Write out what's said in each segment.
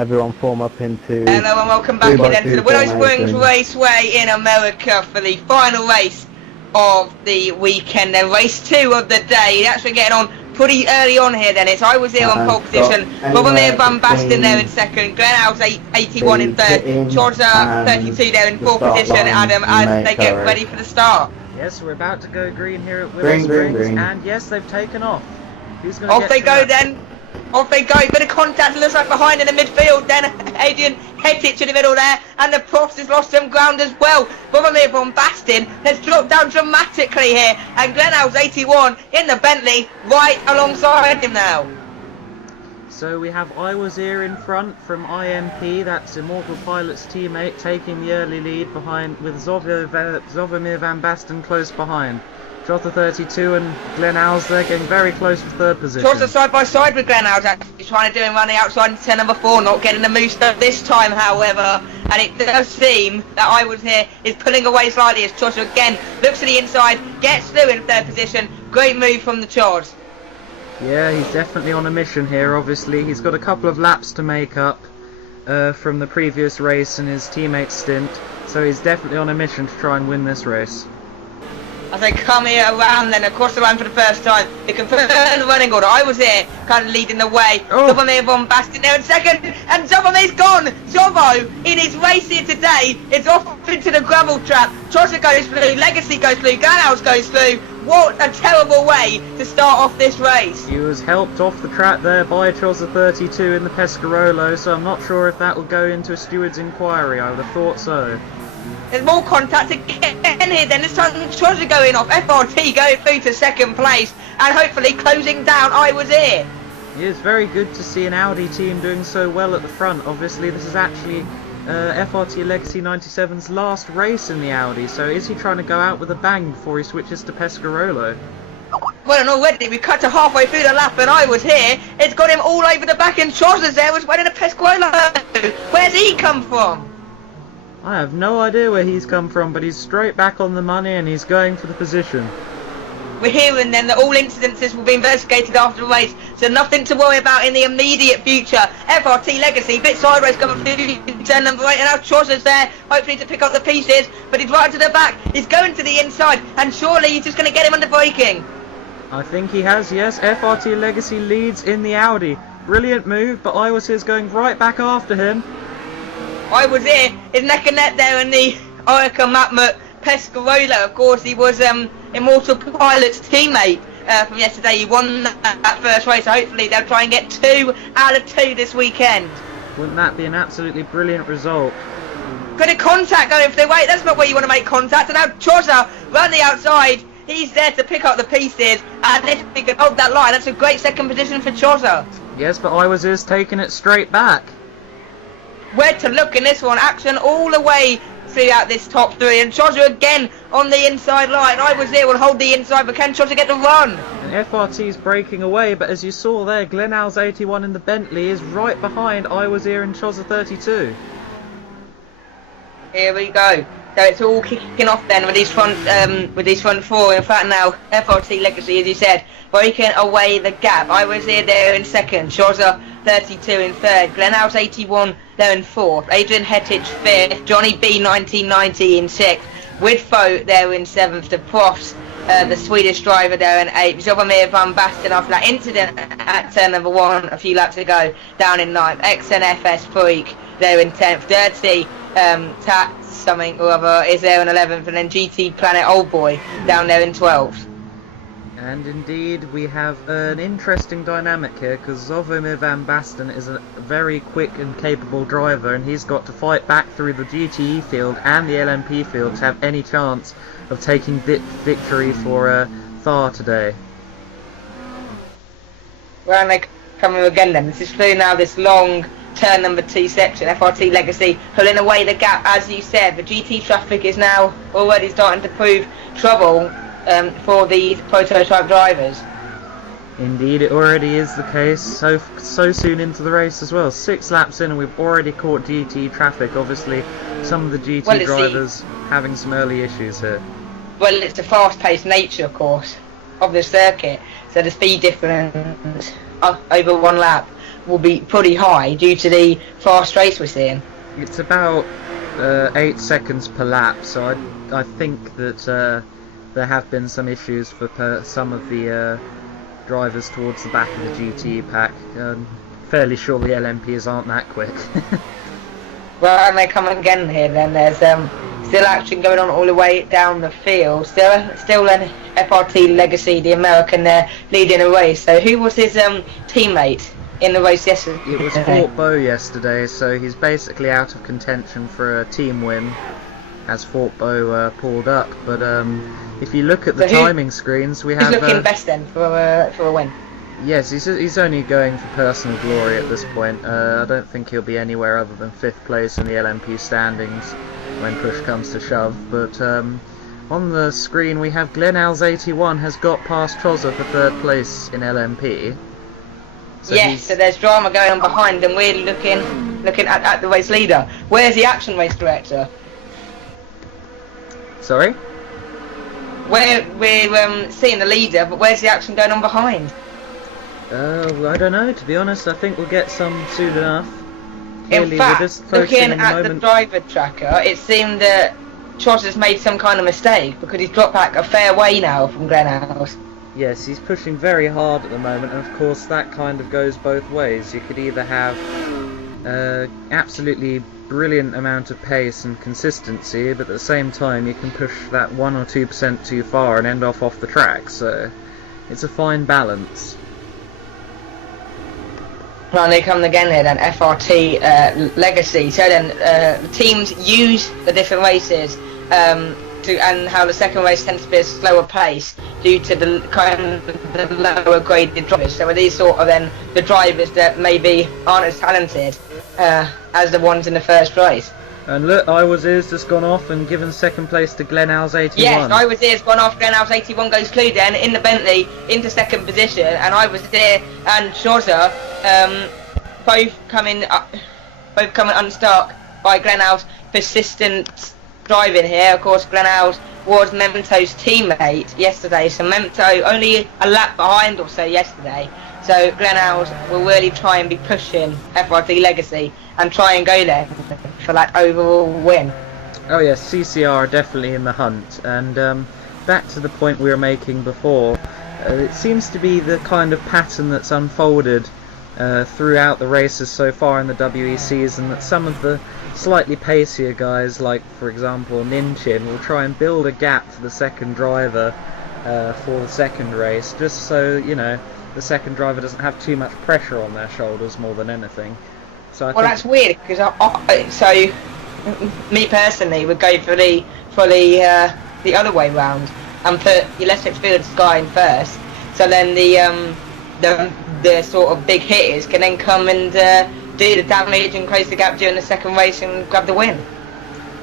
everyone form up into... Hello and welcome back again to the Willow Springs formation. Raceway in America for the final race of the weekend. Then race 2 of the day. That's we're getting on pretty early on here then. I was here on pole position. Bobomir Van Basten there in second. Glenn House 81 in third. Chorza 32 there in fourth position. Adam, as they get ready for the start. Yes, we're about to go green here at Willow Springs, and yes, they've taken off. Who's going to Off they go then. Off they go, bit of contact, looks like behind in the midfield then, Adrian Headtitch in the middle there, and the Profs has lost some ground as well. Bobomir Van Basten has dropped down dramatically here, and Glenelg's 81 in the Bentley right alongside him now. So we have Iwazir in front from IMP, that's Immortal Pilot's teammate, taking the early lead behind, with Zovomir Van Basten close behind. Jota 32 and Glenn Owls there getting very close for third position. Jota side by side with Glenn Owls, actually trying to do him running outside into turn number 4, not getting the move this time however, and it does seem that I was here is pulling away slightly as Jota again looks to the inside, gets through in third position. Great move from the Chors. Yeah, he's definitely on a mission here. Obviously he's got a couple of laps to make up from the previous race and his teammate's stint, so he's definitely on a mission to try and win this race. As they come here around then across the line for the first time, they confirm the running order. I was here, kind of leading the way. Zovomir Van Basten there in second, and Zovomir's gone. Zovo, in his race here today, is off into the gravel trap. Chosser goes through, Legacy goes through, Glanhouse goes through. What a terrible way to start off this race. He was helped off the track there by Chosser 32 in the Pescarolo, so I'm not sure if that will go into a steward's inquiry. I would have thought so. There's more contact again here then, this time Chosser going off, FRT going through to second place and hopefully closing down I Was Here. It is very good to see an Audi team doing so well at the front. Obviously this is actually FRT Legacy 97's last race in the Audi, so is he trying to go out with a bang before he switches to Pescarolo? Well, and already we cut to halfway through the lap and I Was Here, it's got him all over the back and Chosser's there was winning a Pescarolo. Where's he come from? I have no idea where he's come from, but he's straight back on the money and he's going for the position. We're hearing then that all incidences will be investigated after the race, so nothing to worry about in the immediate future. FRT Legacy, bit sideways coming through turn number 8, and now Chaucer's there, hopefully to pick up the pieces, but he's right to the back, he's going to the inside, and surely he's just going to get him under braking. I think he has, yes. FRT Legacy leads in the Audi. Brilliant move, but I Was Here's going right back after him. I Was Here is neck and neck there in the Orica Matmut Pescarolo. Of course, he was Immortal Pilot's teammate from yesterday. He won that first race, so hopefully they'll try and get 2 out of 2 this weekend. Wouldn't that be an absolutely brilliant result? Bit of contact going for the way. That's not where you want to make contact. And now Chozza round the outside. He's there to pick up the pieces, and if he can hold that line, that's a great second position for Chozza. Yes, but I Was Here's taking it straight back. Where to look in this one, action all the way throughout this top 3, and Chozza again on the inside line. I Was Here will hold the inside, but can Chozza get the run? And FRT's breaking away, but as you saw there, Glenelg's 81 in the Bentley is right behind I Was Here and Chozza 32. Here we go. So it's all kicking off then with these front 4. In fact now, FRT Legacy, as you said, breaking away the gap. I Was Here there in second, Chozza 32 in third, Glenelg's 81 there in fourth, Adrian Hettich fifth, Johnny B 1990 in sixth, Widfo there in seventh, the Profs, the Swedish driver there in eighth, Zovomir Van Basten after that incident at turn number 1 a few laps ago down in ninth, XNFS Freak there in 10th, Dirty Tat something or other is there in 11th, and then GT Planet Old Boy down there in 12th. And indeed, we have an interesting dynamic here, because Zovomir Van Basten is a very quick and capable driver, and he's got to fight back through the GTE field and the LMP field to have any chance of taking victory for Thar today. Well, and they coming again then. This is through now this long turn number 2 section. FRT Legacy pulling away the gap, as you said. The GT traffic is now already starting to prove trouble for these prototype drivers. Indeed, it already is the case, so soon into the race as well. 6 laps in and we've already caught GT traffic. Obviously, some of the GT drivers having some early issues here. Well, it's the fast-paced nature, of course, of the circuit, so the speed difference over 1 lap will be pretty high due to the fast race we're seeing. It's about 8 seconds per lap, so I think that there have been some issues for some of the drivers towards the back of the GT pack. Fairly sure the LMPs aren't that quick. Well, and they come again here then. There's still action going on all the way down the field. Still an FRT Legacy, the American there, leading the race. So who was his teammate in the race yesterday? It was Fort Bow yesterday, so he's basically out of contention for a team win as Fort Bow pulled up. But if you look at the timing screens, we have... Who's looking best then for a win? Yes, he's only going for personal glory at this point. I don't think he'll be anywhere other than 5th place in the LMP standings when push comes to shove. But on the screen we have Glenal's 81 has got past Trozza for 3rd place in LMP. So yes, so there's drama going on behind, and we're looking at the race leader. Where's the action race director? Sorry? We're seeing the leader, but where's the action going on behind? I don't know, to be honest. I think we'll get some soon enough. In fact, looking at the driver tracker, it seemed that Trozza's made some kind of mistake because he's dropped back a fair way now from Glenhouse. Yes, he's pushing very hard at the moment, and of course that kind of goes both ways. You could either have absolutely brilliant amount of pace and consistency, but at the same time you can push that 1 or 2% too far and end off the track, so it's a fine balance. Right, they come again here then, FRT Legacy. So then the teams use the different races and how the second race tends to be a slower pace due to the kind of the lower graded drivers. So are these sort of then the drivers that maybe aren't as talented as the ones in the first race? And look, I Was Is just gone off and given 2nd place to Glenal's 81. Yes, I Was Is gone off, Glenal's 81 goes through then in the Bentley into 2nd position, and I Was There and Trozza both coming unstuck by Glenal's persistent driving here. Of course, Glenal's was Memento's teammate yesterday, so Memento only a lap behind or so yesterday. So Glenal's will really try and be pushing FRT Legacy and try and go there for that overall win. Oh yes, CCR are definitely in the hunt, and back to the point we were making before, it seems to be the kind of pattern that's unfolded throughout the races so far in the WE season, that some of the slightly pacier guys, like for example Ninchin, will try and build a gap to the second driver for the second race, just so, you know, the second driver doesn't have too much pressure on their shoulders more than anything. So I think that's weird, because so me personally would go for the other way round and put your less experienced guy in first, so then the sort of big hitters can then come and do the damage and close the gap during the second race and grab the win.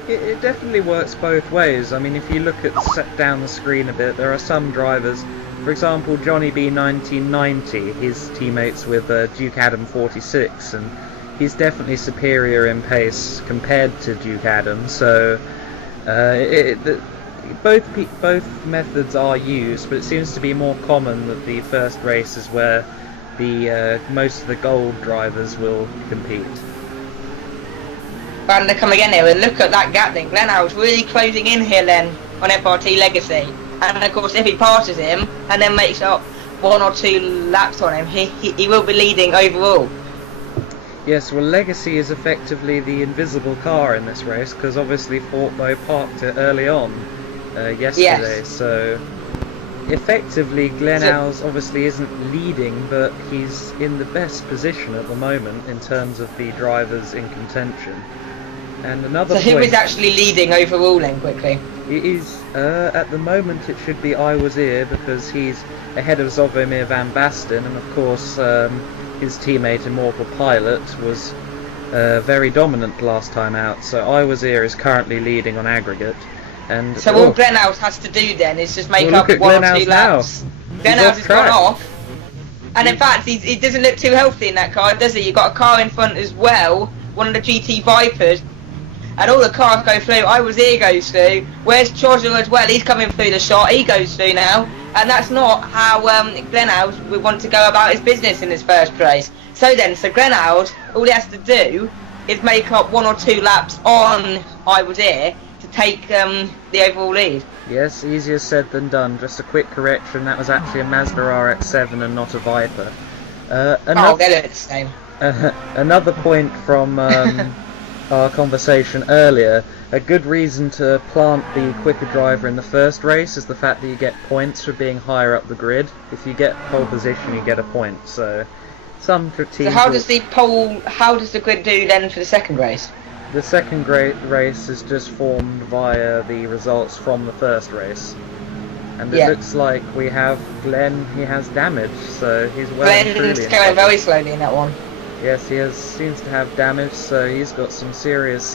It definitely works both ways. I mean, if you look at down the screen a bit, there are some drivers, for example Johnny B 1990, his teammates with Duke Adam 46, and he's definitely superior in pace compared to Duke Adam, so both methods are used, but it seems to be more common that the first race is where the most of the gold drivers will compete. And they come again here and look at that gap then. Glenhouse really closing in here then on FRT Legacy, and of course if he passes him and then makes up 1 or 2 laps on him, he will be leading overall. Yes, well, Legacy is effectively the invisible car in this race, because obviously Fort Bow parked it early on yesterday, yes. So effectively Glenhouse obviously isn't leading, but he's in the best position at the moment in terms of the drivers in contention. And another so who is actually leading overall then, quickly? It is, at the moment it should be I Was Here, because he's ahead of Zovomir Van Basten, and of course his teammate Immortal Pilot was very dominant last time out, so I Was Here is currently leading on aggregate. And so all Glenhouse has to do then is just make up 1 or 2 laps. Glenhouse has gone off, and in fact he doesn't look too healthy in that car, does he? You've got a car in front as well, one of the GT Vipers, and all the cars go through. I Was Here goes through. Where's Trozza as well? He's coming through the shot, he goes through now. and that's not how Glenhouse would want to go about his business in his first race. So Glenhouse, all he has to do is make up 1 or 2 laps on I Was Here to take the overall lead. Yes, easier said than done. Just a quick correction, that was actually a Mazda RX-7 and not a Viper. Oh, they look the same. Another point from our conversation earlier, a good reason to plant the quicker driver in the first race is the fact that you get points for being higher up the grid. If you get pole position, you get a point. So some teams. So how does the grid do then for the second race? The second race is just formed via the results from the first race. And it looks like we have Glenn, he has damage, so he's well and truly Glenn's going very slowly in that one. Yes, he seems to have damage, so he's got some serious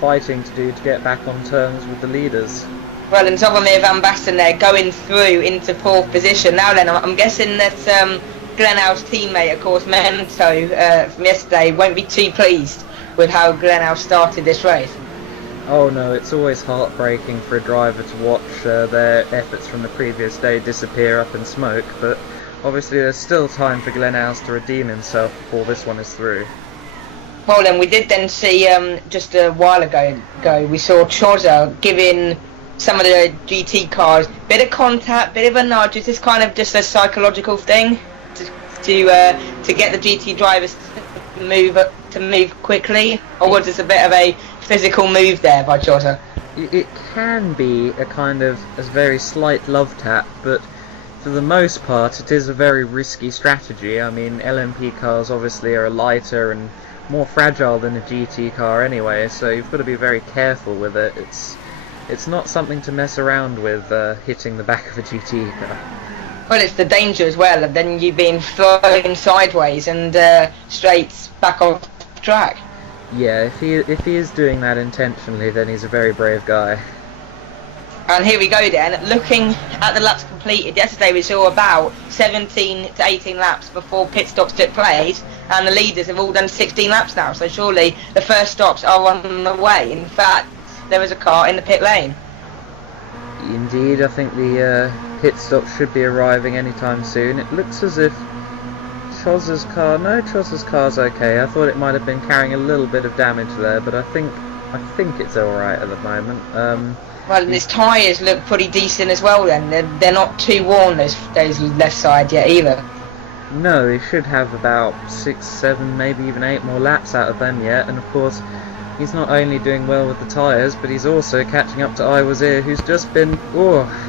fighting to do to get back on terms with the leaders. Well, and Sovomir Van Basten there going through into 4th position. Now then, I'm guessing that Glenhouse's teammate, of course, Memento, from yesterday, won't be too pleased with how Glenhouse started this race. Oh no, it's always heartbreaking for a driver to watch their efforts from the previous day disappear up in smoke, but obviously there's still time for Glenhouse to redeem himself before this one is through. Well then, we did then see, just a while ago, we saw Choza giving some of the GT cars bit of contact, bit of a nudge. Is this kind of just a psychological thing to get the GT drivers to move quickly, or was this a bit of a physical move there by Choza? It can be a kind of a very slight love tap, but for the most part it is a very risky strategy. I mean, LMP cars obviously are lighter and more fragile than a GT car anyway, so you've got to be very careful with it. It's not something to mess around with, hitting the back of a GT car. Well, it's the danger as well of then you being thrown sideways and straight back off track. Yeah, if he is doing that intentionally, then he's a very brave guy. And here we go then, looking at the laps completed. Yesterday we saw about 17 to 18 laps before pit stops took place, and the leaders have all done 16 laps now, so surely the first stops are on the way. In fact, there was a car in the pit lane. Indeed, I think the pit stop should be arriving anytime soon. It looks as if Choz's car's okay. I thought it might have been carrying a little bit of damage there, but I think it's alright at the moment. Well, and his tyres look pretty decent as well then. They're not too worn, those left side yet either. No, he should have about 6, 7, maybe even 8 more laps out of them yet, and of course he's not only doing well with the tyres, but he's also catching up to I Was Here, who's just been...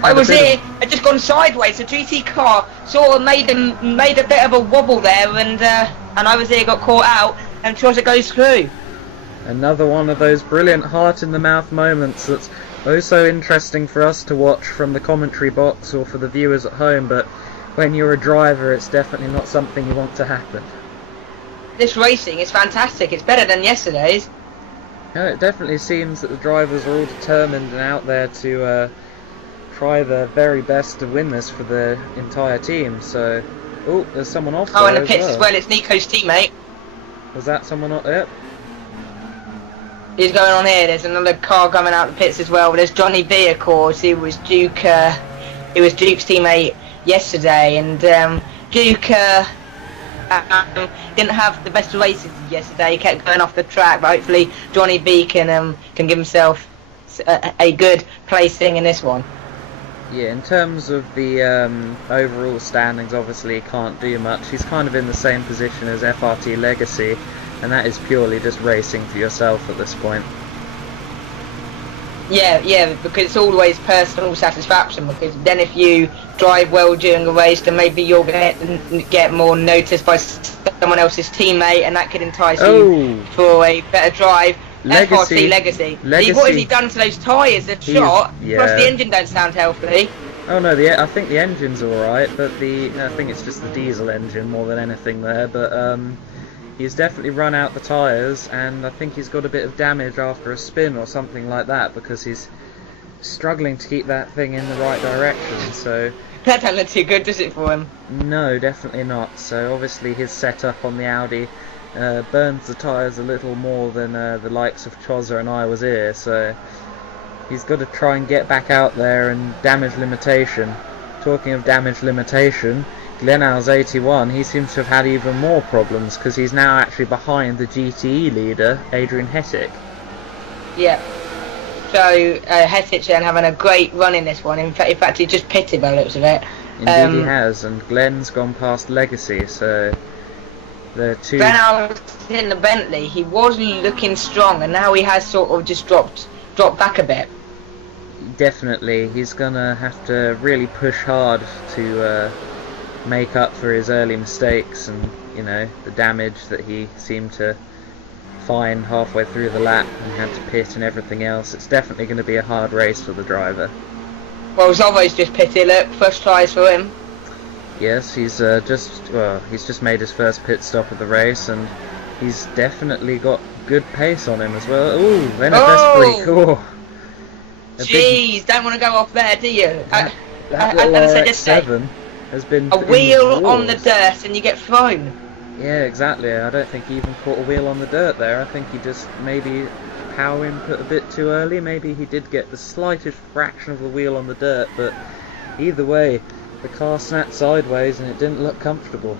I Was Here had just gone sideways. The GT car sort of made a bit of a wobble there, and I Was Here got caught out, and Trotter goes through. Another one of those brilliant heart-in-the-mouth moments that's so interesting for us to watch from the commentary box or for the viewers at home, but when you're a driver, it's definitely not something you want to happen. This racing is fantastic. It's better than yesterday's. No, it definitely seems that the drivers are all determined and out there to try their very best to win this for the entire team. So, there's someone off there. Oh, and the pits as well. It's Nico's teammate. Was that someone off there? He's going on here. There's another car coming out the pits as well. There's Johnny B, of course. He was Duke's teammate yesterday, and Duke didn't have the best races yesterday. He kept going off the track, but hopefully Johnny B can give himself a good placing in this one. Yeah, in terms of the overall standings, obviously he can't do much. He's kind of in the same position as FRT Legacy, and that is purely just racing for yourself at this point. Yeah, because it's always personal satisfaction, because then if you drive well during a race, then maybe you'll get more noticed by someone else's teammate, and that could entice you for a better drive. FRT Legacy. What has he done to those tyres? They've shot, plus the engine don't sound healthy. Oh no, I think the engine's alright, but I think it's just the diesel engine more than anything there, but he's definitely run out the tyres, and I think he's got a bit of damage after a spin or something like that, because he's struggling to keep that thing in the right direction, so... That doesn't look too good, does it, for him? No, definitely not. So obviously his setup on the Audi burns the tyres a little more than the likes of Choza and I Was Here, so he's got to try and get back out there and damage limitation. talking of damage limitation, Glenow's 81, he seems to have had even more problems because he's now actually behind the GTE leader, Adrian Hettick. Yeah. So Hettick then having a great run in this one. In fact, he just pitted by the looks of it. Indeed he has, and Glen's gone past Legacy, so they're two... Gran was in the Bentley, he was looking strong, and now he has sort of just dropped back a bit. Definitely, he's gonna have to really push hard to make up for his early mistakes and, you know, the damage that he seemed to find halfway through the lap and had to pit and everything else. It's definitely going to be a hard race for the driver. Well, Zovo's just pitted, look, first tries for him. Yes, he's just made his first pit stop of the race, and he's definitely got good pace on him as well. Ooh, Venefest cool. Jeez, don't want to go off there, do you? That little 7 has been a wheel on the dirt and you get thrown. Yeah, exactly. I don't think he even caught a wheel on the dirt there. I think he just maybe power input a bit too early. Maybe he did get the slightest fraction of the wheel on the dirt, but either way, the car snapped sideways and it didn't look comfortable.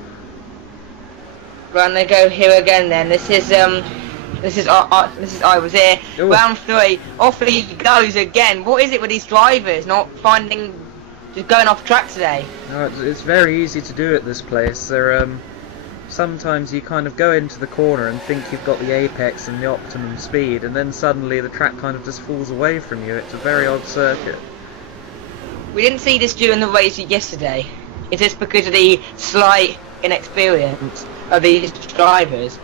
Right, they go here again then. This is I was here. Ooh. Round 3, off he goes again. What is it with these drivers not finding, just going off track today? No, it's very easy to do at this place. They're sometimes you kind of go into the corner and think you've got the apex and the optimum speed, and then suddenly the track kind of just falls away from you. It's a very odd circuit. We didn't see this during the race yesterday. Is this because of the slight inexperience of these drivers?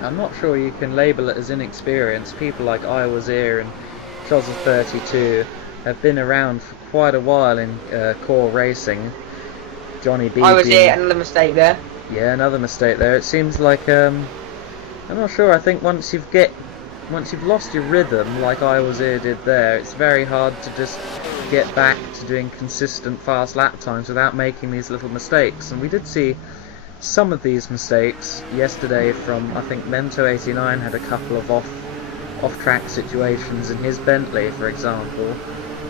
I'm not sure you can label it as inexperience. People like I Was Here and Chozza 32 have been around for quite a while in core racing. Johnny B. I Was Here, another mistake there. Yeah, another mistake there. It seems like I'm not sure. I think once you've lost your rhythm, like I Was Here did there, it's very hard to just get back to doing consistent fast lap times without making these little mistakes. And we did see some of these mistakes yesterday from, I think Mento 89 had a couple of off-track situations in his Bentley, for example.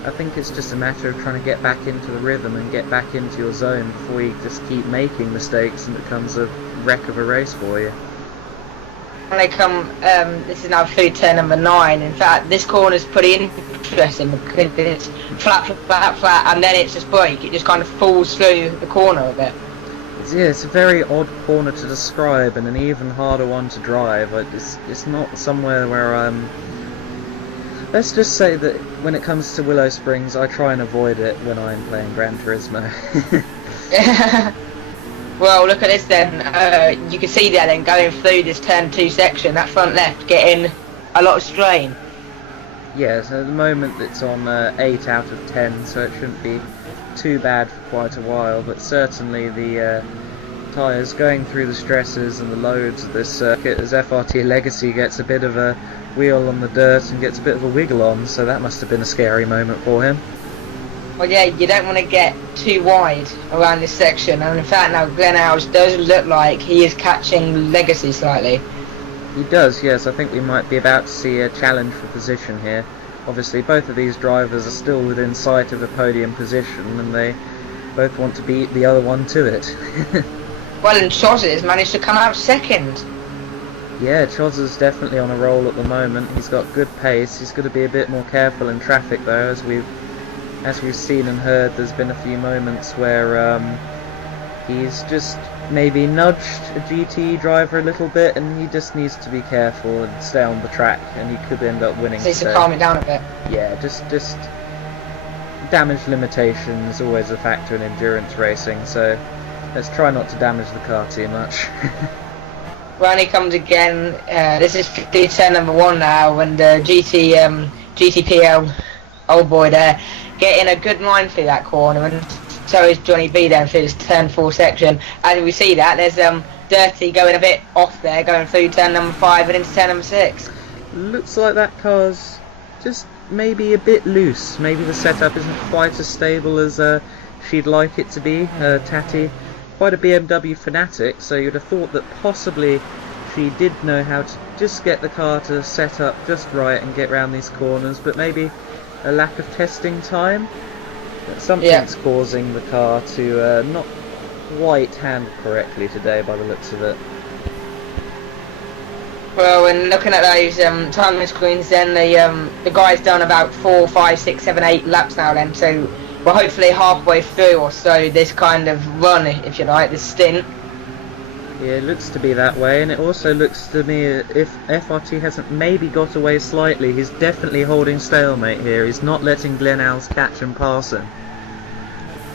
I think it's just a matter of trying to get back into the rhythm and get back into your zone before you just keep making mistakes and it becomes a wreck of a race for you. When they come, this is now through turn number 9. In fact, this corner's pretty interesting because it's flat, and then it's just brake. It just kind of falls through the corner a bit. Yeah, it's a very odd corner to describe and an even harder one to drive. It's not somewhere where let's just say that when it comes to Willow Springs, I try and avoid it when I'm playing Gran Turismo. Well, look at this then. You can see there then going through this turn 2 section, that front left getting a lot of strain. Yeah, so at the moment it's on 8 out of 10, so it shouldn't be too bad for quite a while, but certainly the tyres going through the stresses and the loads of this circuit as FRT Legacy gets a bit of a wheel on the dirt and gets a bit of a wiggle on, so that must have been a scary moment for him. Well, yeah, you don't want to get too wide around this section, and in fact now Glenhouse does look like he is catching Legacy slightly. He does, yes. I think we might be about to see a challenge for position here. Obviously both of these drivers are still within sight of a podium position and they both want to beat the other one to it. Well, and Chozza has managed to come out second. Yeah, Chozza's definitely on a roll at the moment. He's got good pace. He's got to be a bit more careful in traffic though, as we've seen and heard. There's been a few moments where he's just maybe nudged a GT driver a little bit, and he just needs to be careful and stay on the track, and he could end up winning. So he needs to calm it down a bit. Yeah, just damage limitation is always a factor in endurance racing, so let's try not to damage the car too much. Ronnie comes again. This is turn number 1 now, and GTPL old boy there getting a good line through that corner, and so is Johnny B then through this turn 4 section. As we see that, there's Dirty going a bit off there, going through turn number 5 and into turn number 6. Looks like that car's just maybe a bit loose. Maybe the setup isn't quite as stable as she'd like it to be. Tati, quite a BMW fanatic, so you'd have thought that possibly she did know how to just get the car to set up just right and get round these corners, but maybe a lack of testing time. Something's causing the car to not quite handle correctly today by the looks of it. Well, when looking at those timing screens, then the guy's done about 4, 5, 6, 7, 8 laps now. Then, so we're hopefully halfway through or so this kind of run, if you like, this stint. Yeah, it looks to be that way, and it also looks to me if FRT hasn't maybe got away slightly, he's definitely holding stalemate here. He's not letting Glenelg's catch and pass him.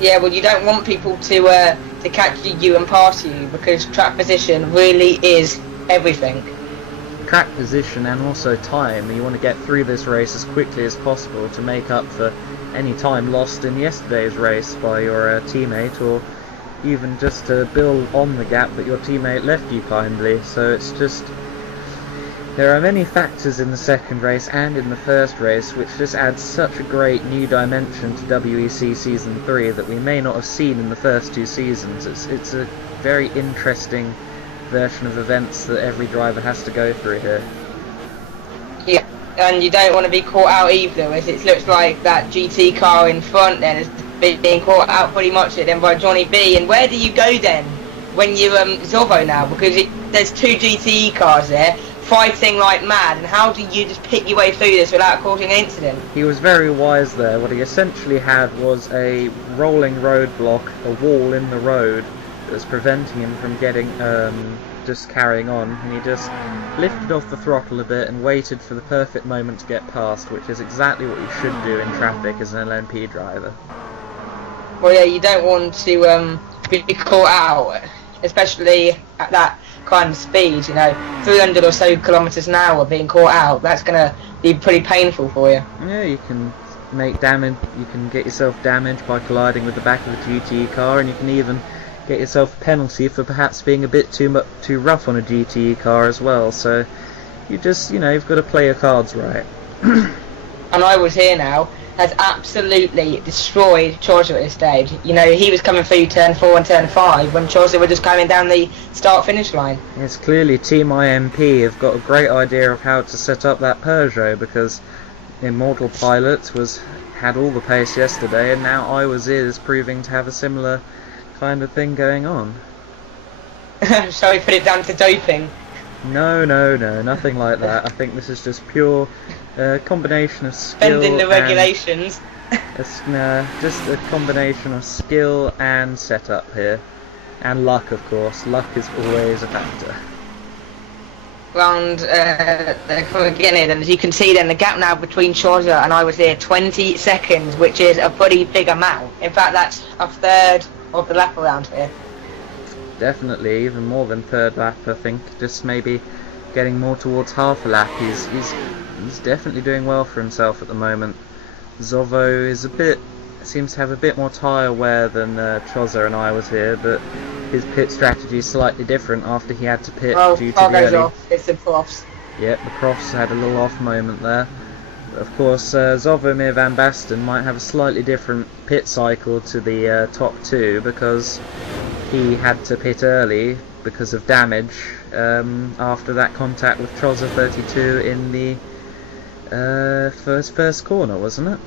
Yeah, well, you don't want people to catch you and pass you, because track position really is everything. Track position and also time. You want to get through this race as quickly as possible to make up for any time lost in yesterday's race by your teammate, or even just to build on the gap that your teammate left you kindly. So it's just, there are many factors in the second race and in the first race which just adds such a great new dimension to WEC Season 3 that we may not have seen in the first 2 seasons. It's a very interesting version of events that every driver has to go through here. Yeah, and you don't want to be caught out either, as it looks like that GT car in front then is being caught out pretty much then by Johnny B. And where do you go then when you Zorvo now, because there's 2 GTE cars there fighting like mad, and how do you just pick your way through this without causing an incident? He was very wise there. What he essentially had was a rolling roadblock, a wall in the road that was preventing him from getting just carrying on, and he just lifted off the throttle a bit and waited for the perfect moment to get past, which is exactly what you should do in traffic as an LMP driver. Well, yeah, you don't want to be caught out, especially at that kind of speed, 300 or so kilometers an hour being caught out. That's going to be pretty painful for you. Yeah, you can make damage, you can get yourself damaged by colliding with the back of a GTE car, and you can even get yourself a penalty for perhaps being a bit too rough on a GTE car as well. So you just, you've got to play your cards right. And I was here now has absolutely destroyed Chorza at this stage. He was coming through turn 4 and turn 5 when Chorza were just coming down the start-finish line. Yes, clearly Team IMP have got a great idea of how to set up that Peugeot, because Immortal Pilot had all the pace yesterday, and now I Was is proving to have a similar kind of thing going on. Shall we put it down to doping? No, nothing like that. I think this is just pure combination of skill. Bending the regulations. Just a combination of skill and setup here, and luck, of course. Luck is always a factor. Round beginning, and as you can see, then the gap now between Chorza and I Was here 20 seconds, which is a pretty big amount. In fact, that's a third of the lap around here. Definitely, even more than third lap, I think. Just maybe getting more towards half a lap. He's definitely doing well for himself at the moment. Zovo is seems to have a bit more tyre wear than Chozza and I Was here, but his pit strategy is slightly different after he had to pit due to the early. Off. It's the profs. Yep, the profs had a little off moment there. Of course, Zovomir Van Basten might have a slightly different pit cycle to the top 2, because he had to pit early because of damage after that contact with Chozza 32 in the first corner, wasn't it?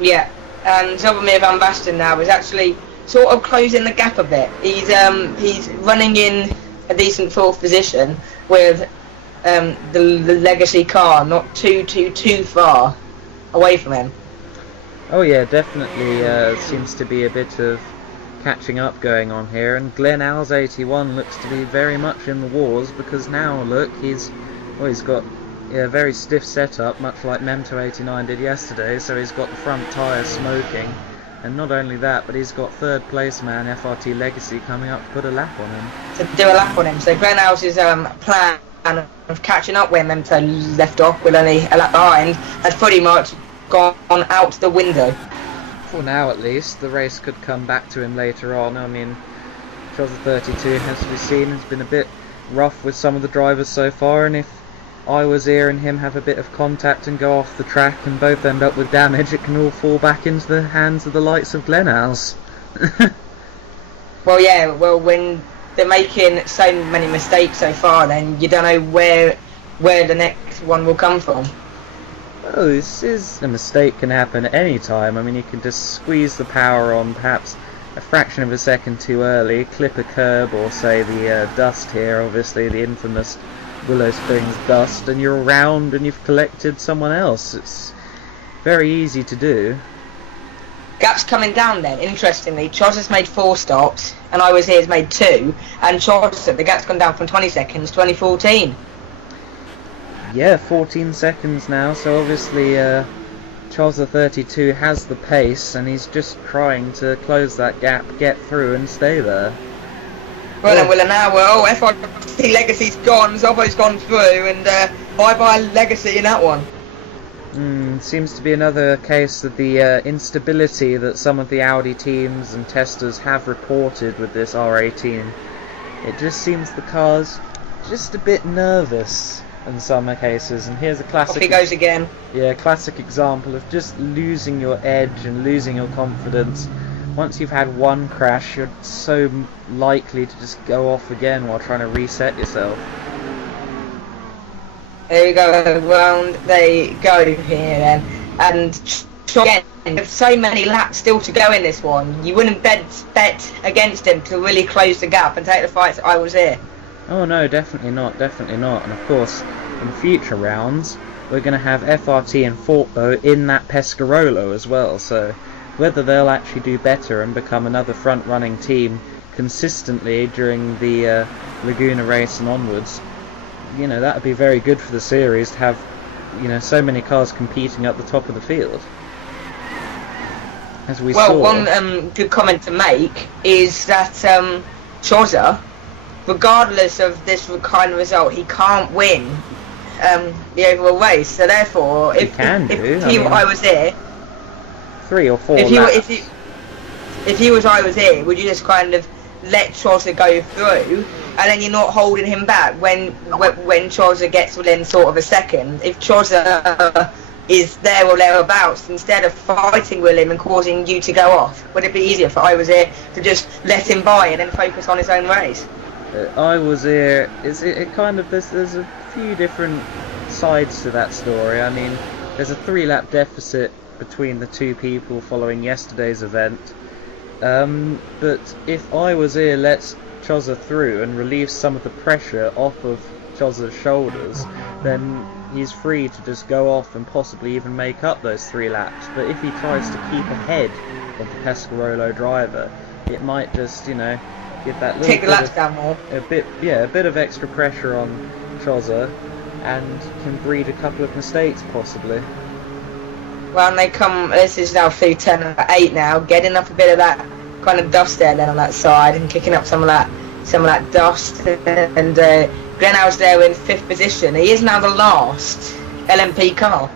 Yeah, and Zovomir Van Basten now is actually sort of closing the gap a bit. He's running in a decent 4th position with the legacy car not too far away from him. Oh yeah, definitely seems to be a bit of catching up going on here, and Glenelg's 81 looks to be very much in the wars, because now look, he's got a very stiff setup, much like Memto 89 did yesterday, so he's got the front tyre smoking, and not only that, but he's got third place man FRT Legacy coming up to put a lap on him. To do a lap on him, so Glenelg's plan of catching up where Memto left off with only a lap behind has pretty much gone out the window. For now, at least. The race could come back to him later on. I mean, Chozza 32 has to be seen, has been a bit rough with some of the drivers so far, and if I Was here and him have a bit of contact and go off the track and both end up with damage, it can all fall back into the hands of the likes of Glenelg's. Well, yeah, when they're making so many mistakes so far, then you don't know where the next one will come from. Oh, this is a mistake can happen at any time. I mean, you can just squeeze the power on perhaps a fraction of a second too early, clip a curb, or say the dust here, obviously the infamous Willow Springs dust, and you're around and you've collected someone else. It's very easy to do. Gap's coming down then, interestingly. Chozza's made 4 stops, and I was here's made 2, and Chozza, the gap's gone down from 20 seconds to only 14. Yeah, 14 seconds now, so obviously Chozza 32 has the pace, and he's just trying to close that gap, get through and stay there. Well then, Willow, now, FRT Legacy's gone, Zobbo's gone through, and bye-bye Legacy in that one. Seems to be another case of the instability that some of the Audi teams and testers have reported with this R18. It just seems the car's just a bit nervous in some cases, and here's a classic. Off he goes again. Yeah, classic example of just losing your edge and losing your confidence. Once you've had one crash, you're so likely to just go off again while trying to reset yourself. There we go, round they go here then. And again, there's so many laps still to go in this one. You wouldn't bet against him to really close the gap and take the fights I was here. Oh no, definitely not, definitely not. And of course, in future rounds, we're going to have FRT and Fortbo in that Pescarolo as well, so whether they'll actually do better and become another front-running team consistently during the Laguna race and onwards, you know, that would be very good for the series to have, you know, so many cars competing at the top of the field. As we saw. Well, one good comment to make is that Chozza, regardless of this kind of result, he can't win the overall race. So therefore, if I was there, 3 or 4 laps. If he was I was here, would you just kind of let Chozza go through, and then you're not holding him back when Chozza gets within sort of a second? If Chozza is there or thereabouts, instead of fighting with him and causing you to go off, would it be easier for I was here to just let him by and then focus on his own race? I was here. It kind of there's a few different sides to that story. I mean, there's a 3-lap deficit between the two people following yesterday's event. But if I was here, lets Chozza through and relieves some of the pressure off of Chozza's shoulders, then he's free to just go off and possibly even make up those 3 laps. But if he tries to keep ahead of the Pescarolo driver, it might just, you know, give that little take the laps down more. a bit of extra pressure on Chozza, and can breed a couple of mistakes possibly. Well, and they come, this is now through 10 or 8 now, getting up a bit of that kind of dust there then on that side and kicking up some of that dust. And Grenau's there in 5th position. He is now the last LMP car.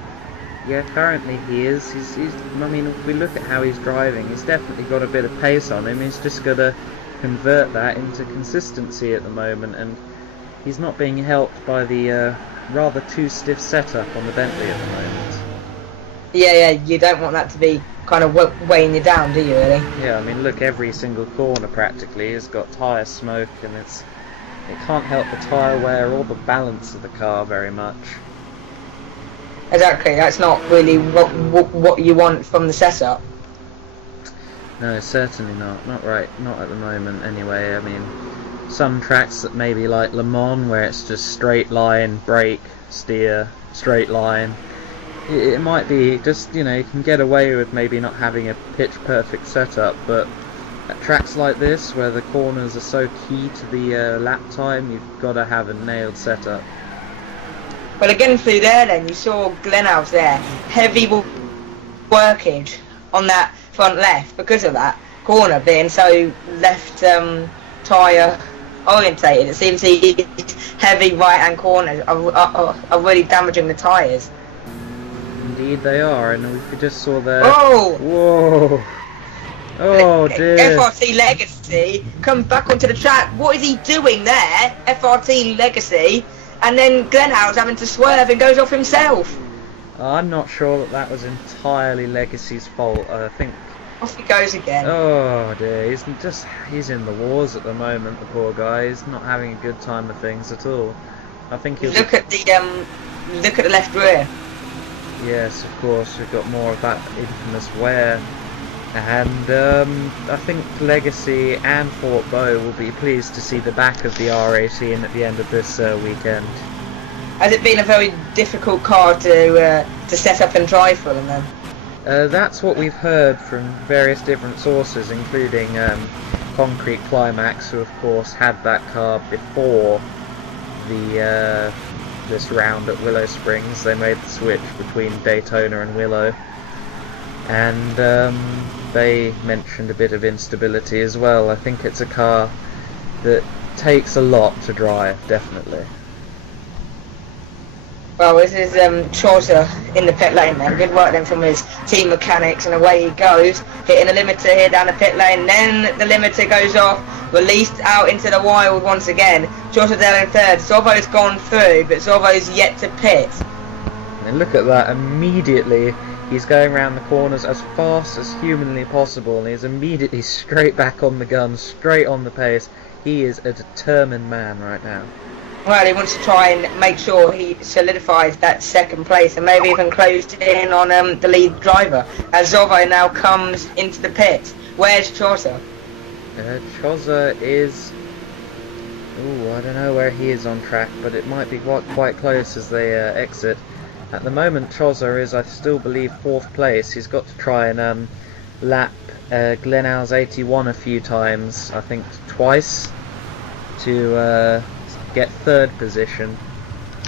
Yeah, currently he is. He's I mean, if we look at how he's driving, he's definitely got a bit of pace on him. He's just got to convert that into consistency at the moment, and he's not being helped by the rather too stiff setup on the Bentley at the moment. Yeah, you don't want that to be kind of weighing you down, do you, really? Yeah, I mean, look, every single corner practically has got tyre smoke, and it can't help the tyre wear or the balance of the car very much. Exactly, that's not really what you want from the setup. No, certainly not. Not at the moment anyway. I mean, some tracks that maybe like Le Mans, where it's just straight line, brake, steer, straight line, it might be just, you know, you can get away with maybe not having a pitch perfect setup, but at tracks like this where the corners are so key to the lap time, you've got to have a nailed setup. Well, again through there then, you saw Glenhouse there, heavy workage on that front left because of that corner being so left tyre orientated. It seems the heavy right hand corners are really damaging the tyres. Indeed they are, and we just saw there. Oh! Whoa! Oh dear! FRT Legacy comes back onto the track. What is he doing there? FRT Legacy, and then Glenhouse having to swerve and goes off himself. I'm not sure that was entirely Legacy's fault. I think. Off he goes again. Oh dear! He's in the wars at the moment. The poor guy. He's not having a good time of things at all. I think he'll look at the left rear. Yes, of course, we've got more of that infamous wear. And I think Legacy and Fort Bow will be pleased to see the back of the R18 at the end of this weekend. Has it been a very difficult car to set up and drive for them then? That's what we've heard from various different sources, including Concrete Climax, who of course had that car before the this round at Willow Springs. They made the switch between Daytona and Willow, and they mentioned a bit of instability as well. I think it's a car that takes a lot to drive, definitely. Well, this is Chaucer in the pit lane then. Good work then from his team mechanics, and away he goes, hitting the limiter here down the pit lane. Then the limiter goes off, released out into the wild once again. Chaucer there in third. Zorvo's gone through, but Zorvo's yet to pit. And look at that, immediately he's going around the corners as fast as humanly possible, and he's immediately straight back on the gun, straight on the pace. He is a determined man right now. Well, he wants to try and make sure he solidifies that second place and maybe even closed in on the lead driver as Zorvo now comes into the pit. Where's Chaucer? Chaucer is... Ooh, I don't know where he is on track, but it might be quite close as they exit. At the moment, Chaucer is, I still believe, 4th place. He's got to try and lap Glenal's 81 a few times, I think twice, to get 3rd position.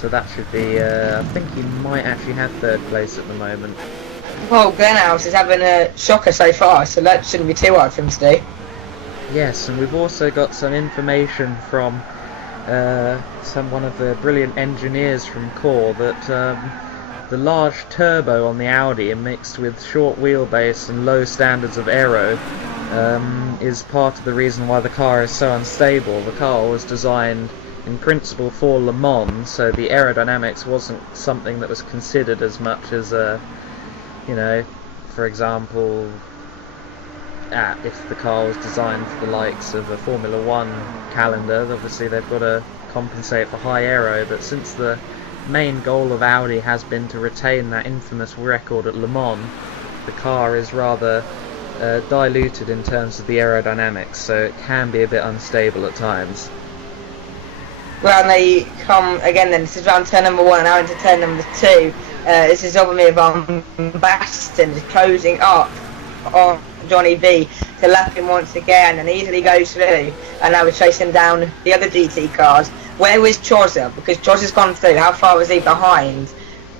So that should be, I think he might actually have 3rd place at the moment. Well, Glenhouse is having a shocker so far, so that shouldn't be too hard for him to do. Yes, and we've also got some information from one of the brilliant engineers from Core that the large turbo on the Audi, mixed with short wheelbase and low standards of aero, is part of the reason why the car is so unstable. The car was designed in principle for Le Mans, so the aerodynamics wasn't something that was considered as much as, you know, for example, if the car was designed for the likes of a Formula 1 calendar. Obviously they've got to compensate for high aero, but since the main goal of Audi has been to retain that infamous record at Le Mans, the car is rather diluted in terms of the aerodynamics, so it can be a bit unstable at times. Well, and they come again then. This is around turn number 1 and now into turn number 2. This is Obamir van Basten closing up on Johnny B to lap him once again, and easily goes through, and now we're chasing down the other GT cars. Where was Chaucer? Because Chaucer's gone through. How far was he behind?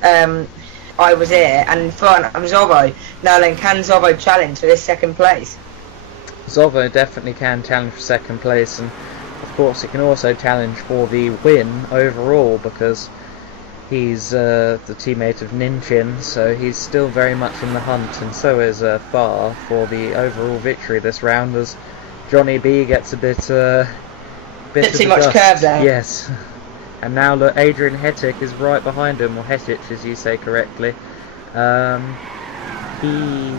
I was here, and in front I'm Zorvo. Now then, can Zorvo challenge for this 2nd place? Zorvo definitely can challenge for 2nd place, and of course he can also challenge for the win overall, because he's the teammate of Ninchin, so he's still very much in the hunt, and so is Far for the overall victory this round, as Johnny B gets a bit too much curve there. Yes. And now look, Adrian Hetic is right behind him, or Hetic as you say correctly. He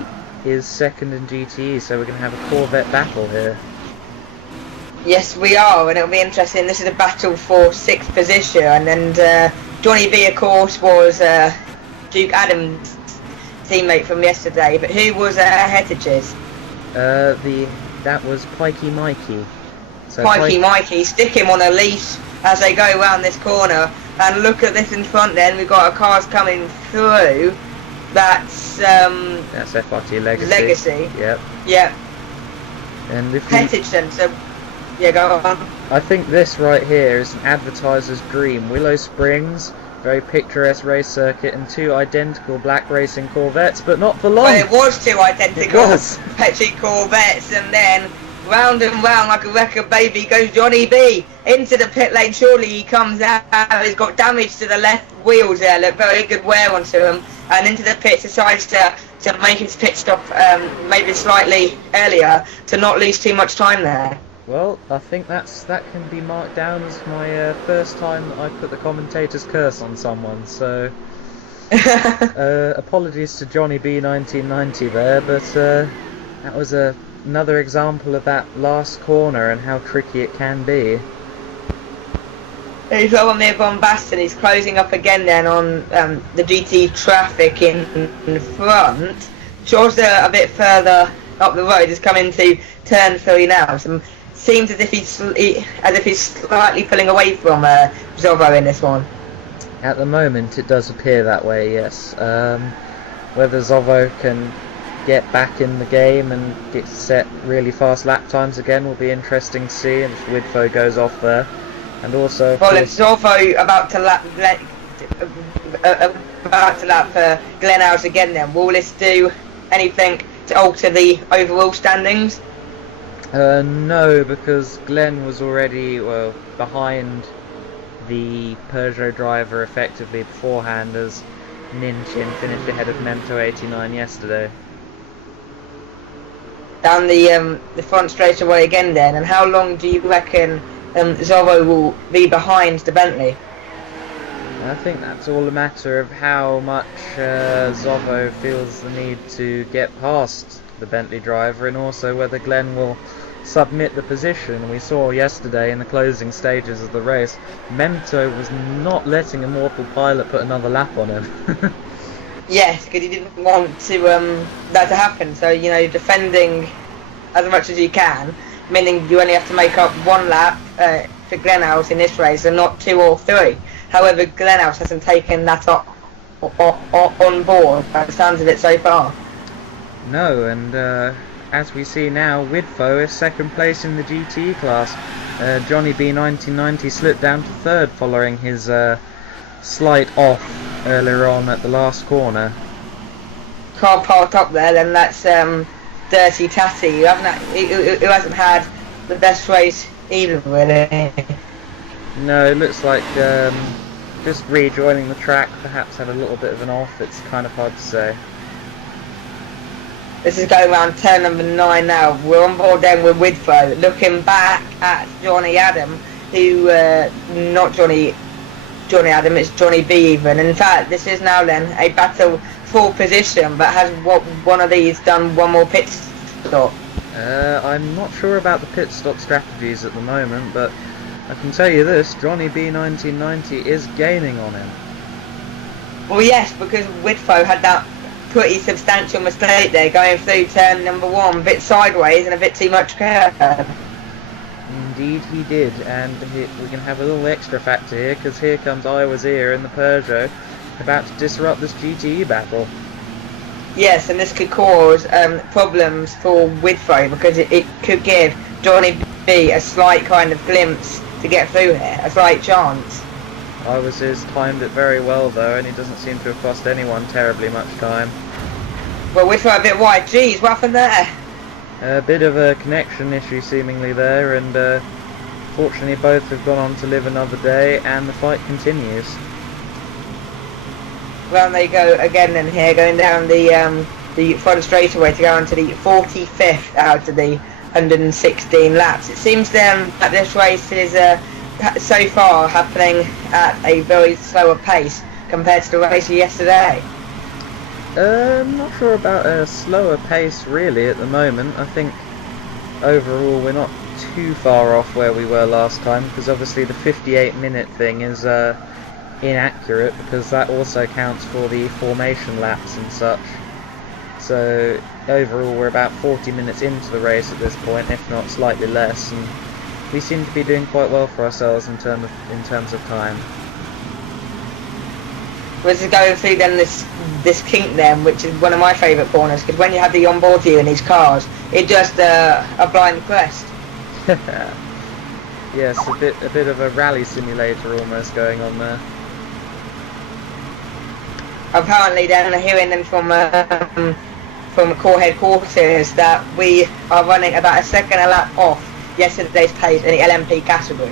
is 2nd in GTE, so we're going to have a Corvette battle here. Yes, we are, and it'll be interesting. This is a battle for 6th position, and Johnny B, of course, was Duke Adams' teammate from yesterday, but who was Hetic's? That was Pikey Mikey. So Pikey Mikey, stick him on a leash as they go around this corner, and look at this in front then, we've got our cars coming through. That's FRT Legacy. Yep. Yep. And if Hetic then, so yeah, go on. I think this right here is an advertiser's dream. Willow Springs, very picturesque race circuit, and 2 identical black racing Corvettes, but not for long. Well, it was 2 identical Petri Corvettes, and then round and round like a record baby goes Johnny B into the pit lane. Surely he comes out. He's got damage to the left wheels there. Look, very good wear onto him, and into the pits decides to make his pit stop maybe slightly earlier to not lose too much time there. Well, I think that can be marked down as my first time that I put the commentator's curse on someone, so apologies to Johnny B 1990 there, but that was another example of that last corner and how tricky it can be. He's on near Bombaston. He's closing up again then on the GT traffic in front. Shaw's a bit further up the road. He's coming to turn 3 now. So seems as if he's slightly pulling away from Zorro in this one. At the moment, it does appear that way. Yes. Whether Zovo can get back in the game and get set really fast lap times again will be interesting to see. And if Widfo goes off there. And also, well, if Zorro about to lap Glenhouse again, then will this do anything to alter the overall standings? No, because Glenn was already behind the Peugeot driver effectively beforehand, as Ninchin finished ahead of Mento 89 yesterday. Down the front straightaway again, then, and how long do you reckon Zorro will be behind the Bentley? I think that's all a matter of how much Zorro feels the need to get past the Bentley driver, and also whether Glenn will submit the position. We saw yesterday in the closing stages of the race, Mento was not letting Immortal Pilot put another lap on him. Yes, because he didn't want to that to happen. So, you know, defending as much as you can, meaning you only have to make up 1 lap for Glenhouse in this race and not 2 or 3. However, Glenhouse hasn't taken that on board by the sounds of it so far. No, and as we see now, Widfo is 2nd place in the GT class. Johnny B 1990 slipped down to 3rd following his slight off earlier on at the last corner. Car parked up there, then that's Dirty Tatty, who hasn't had the best race either, really. No, it looks like just rejoining the track, perhaps had a little bit of an off. It's kind of hard to say. This is going around turn number 9 now. We're on board then with Widfo, looking back at Johnny Adam, who not Johnny Adam, it's Johnny B even. In fact, this is now then a battle for position, but has one of these done one more pit stop? I'm not sure about the pit stop strategies at the moment, but I can tell you this, Johnny B 1990 is gaining on him. Well, yes, because Widfo had that pretty substantial mistake there, going through turn number 1, a bit sideways and a bit too much curve. Indeed he did, and we can have a little extra factor here, because here comes Iowa's Ear in the Peugeot, about to disrupt this GTE battle. Yes, and this could cause problems for Widfo, because it could give Johnny B a slight kind of glimpse to get through here, a slight chance. Iowa's Ear's timed it very well though, and he doesn't seem to have cost anyone terribly much time. Well, Widfo a bit wide. Geez, what happened there? A bit of a connection issue seemingly there, and fortunately both have gone on to live another day, and the fight continues. Well, there you go again then here, going down the front straightaway to go on to the 45th out of the 116 laps. It seems then that this race is so far happening at a very slower pace compared to the race yesterday. I'm not sure about a slower pace really at the moment. I think overall we're not too far off where we were last time, because obviously the 58-minute thing is inaccurate, because that also counts for the formation laps and such. So overall we're about 40 minutes into the race at this point, if not slightly less, and we seem to be doing quite well for ourselves in terms of time. We're just going through then this kink then, which is one of my favourite corners, because when you have the onboard view in these cars, it's just a blind quest. Yes, a bit of a rally simulator almost going on there. Apparently then hearing them from core headquarters that we are running about a second a lap off yesterday's pace in the LMP category.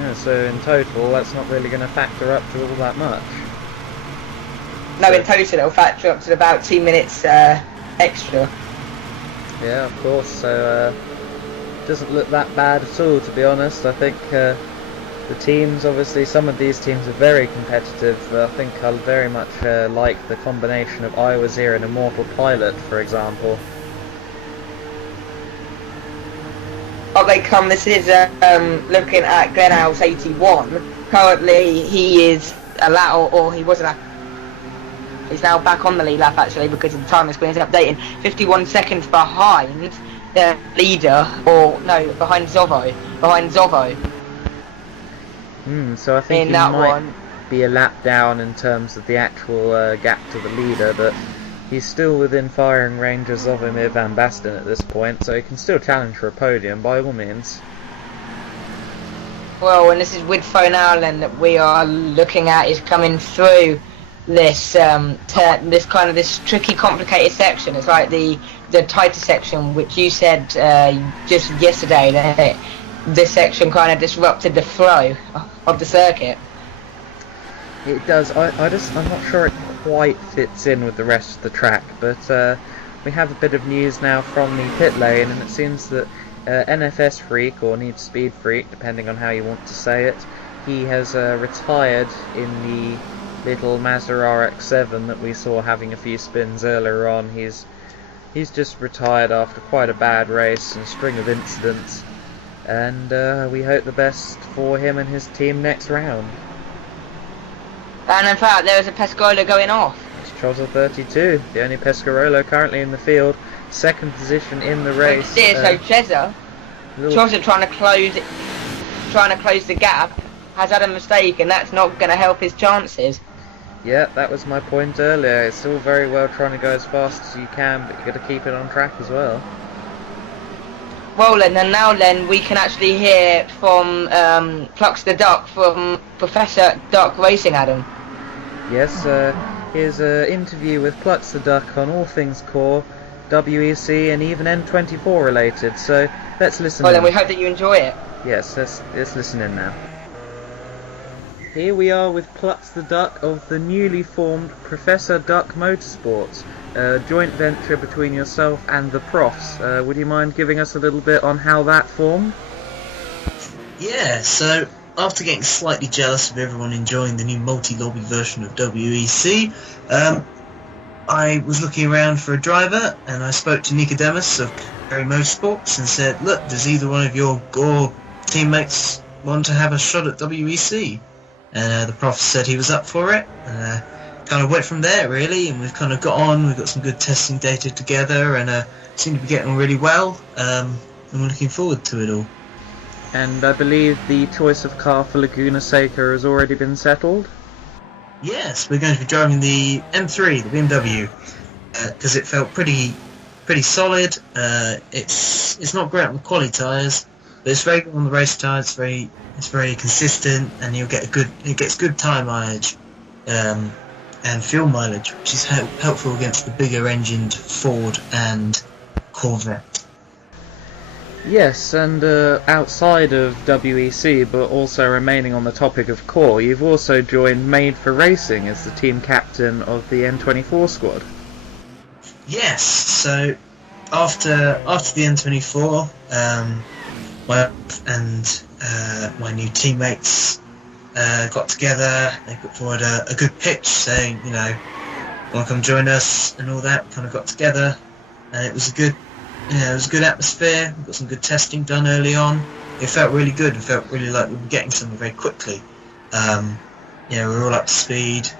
Yeah, so in total that's not really going to factor up to all that much. No, so in total it'll factor up to about 2 minutes extra. Yeah, of course, so it doesn't look that bad at all, to be honest. I think the teams, obviously some of these teams are very competitive. I think I very much like the combination of Iowa's Ear and Immortal Pilot, for example. update come. This is looking at Glen 81. Currently, he is a lap, or he was a lap. He's now back on the lead lap actually because of the time screen is updating. 51 seconds behind the leader, or no, behind Zovo. So I think he might be a lap down in terms of the actual gap to the leader, but he's still within firing range of Zovomir Van Basten at this point, so he can still challenge for a podium by all means. Well, and this is with Fonalen that we are looking at is coming through this this tricky, complicated section. It's like the tighter section, which you said just yesterday that this section kind of disrupted the flow of the circuit. It does. I'm not sure it quite fits in with the rest of the track, but we have a bit of news now from the pit lane, and it seems that NFS Freak, or Need Speed Freak, depending on how you want to say it, he has retired in the little Mazda RX-7 that we saw having a few spins earlier on. He's just retired after quite a bad race and string of incidents, and we hope the best for him and his team next round. And in fact, there is a Pescarolo going off. It's Chozza 32, the only Pescarolo currently in the field, second position in the race. So Chezza trying to close the gap, has had a mistake, and that's not going to help his chances. Yeah, that was my point earlier. It's all very well trying to go as fast as you can, but you've got to keep it on track as well. Well then, and now then, we can actually hear from Plux the Duck, from Professor Duck Racing, Adam. Yes, here's an interview with Plux the Duck on all things core, WEC, and even N24 related, so let's listen in. Well then, we hope that you enjoy it. Yes, let's listen in now. Here we are with Plux the Duck of the newly formed Professor Duck Motorsports, a joint venture between yourself and the Profs. Would you mind giving us a little bit on how that formed? Yeah, so after getting slightly jealous of everyone enjoying the new multi-lobby version of WEC, I was looking around for a driver, and I spoke to Nicodemus of Gary Motorsports and said, look, does either one of your Gore teammates want to have a shot at WEC? And the Prof said he was up for it, and kind of went from there really, and we've kind of got on, we've got some good testing data together, and seem to be getting on really well, and we're looking forward to it all. And I believe the choice of car for Laguna Seca has already been settled? Yes, we're going to be driving the M3, the BMW, because it felt pretty solid. It's not great on the quali tyres, but it's very good on the race tyres. It's very consistent, and it gets good tyre mileage and fuel mileage, which is helpful against the bigger engined Ford and Corvette. Yes, and outside of WEC, but also remaining on the topic of core, you've also joined Made for Racing as the team captain of the N24 squad. Yes, so after the N24, my new teammates got together. They put forward a good pitch saying, you know, want to come join us and all that. Kind of got together, and it was a good atmosphere. We got some good testing done early on. It felt really good. It felt really like we were getting somewhere very quickly. We were all up to speed.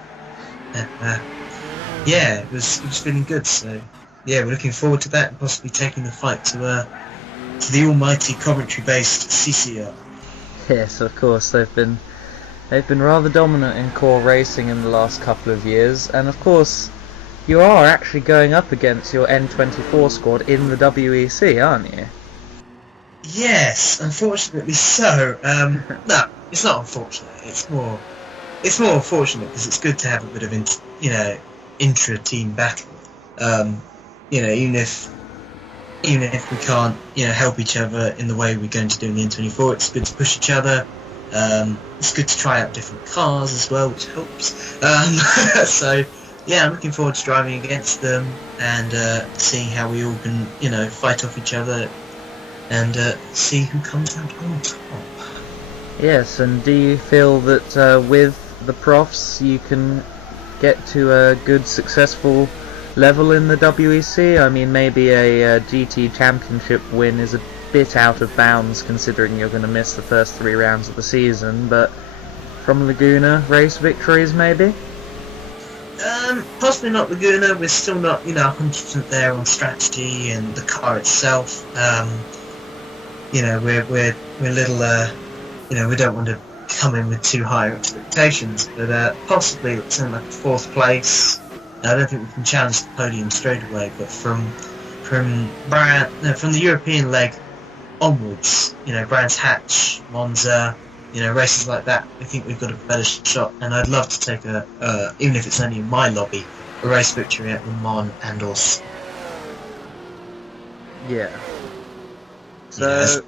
It was feeling good. So yeah, we're looking forward to that and possibly taking the fight to the almighty Coventry-based CCR. Yes, of course, they've been rather dominant in core racing in the last couple of years, and of course you are actually going up against your N24 squad in the WEC, aren't you? Yes, unfortunately so. No, it's not unfortunate. It's more unfortunate because it's good to have a bit of intra-team battle. Even if we can't help each other in the way we're going to do in the N24, it's good to push each other. It's good to try out different cars as well, which helps. So yeah, I'm looking forward to driving against them and seeing how we all can fight off each other and see who comes out on top. Yes, and do you feel that with the Profs you can get to a good successful level in the WEC? I mean, maybe a GT championship win is a bit out of bounds considering you're going to miss the first 3 rounds of the season, but from Laguna, race victories maybe? Possibly not Laguna. We're still not, 100% there on strategy and the car itself. We're a little, we don't want to come in with too high expectations, but possibly something like a 4th place. I don't think we can challenge the podium straight away, but from the European leg onwards, Brands Hatch, Monza, races like that, I think we've got a better shot. And I'd love to take even if it's only in my lobby, a race victory at Le Mans and also. Yeah. So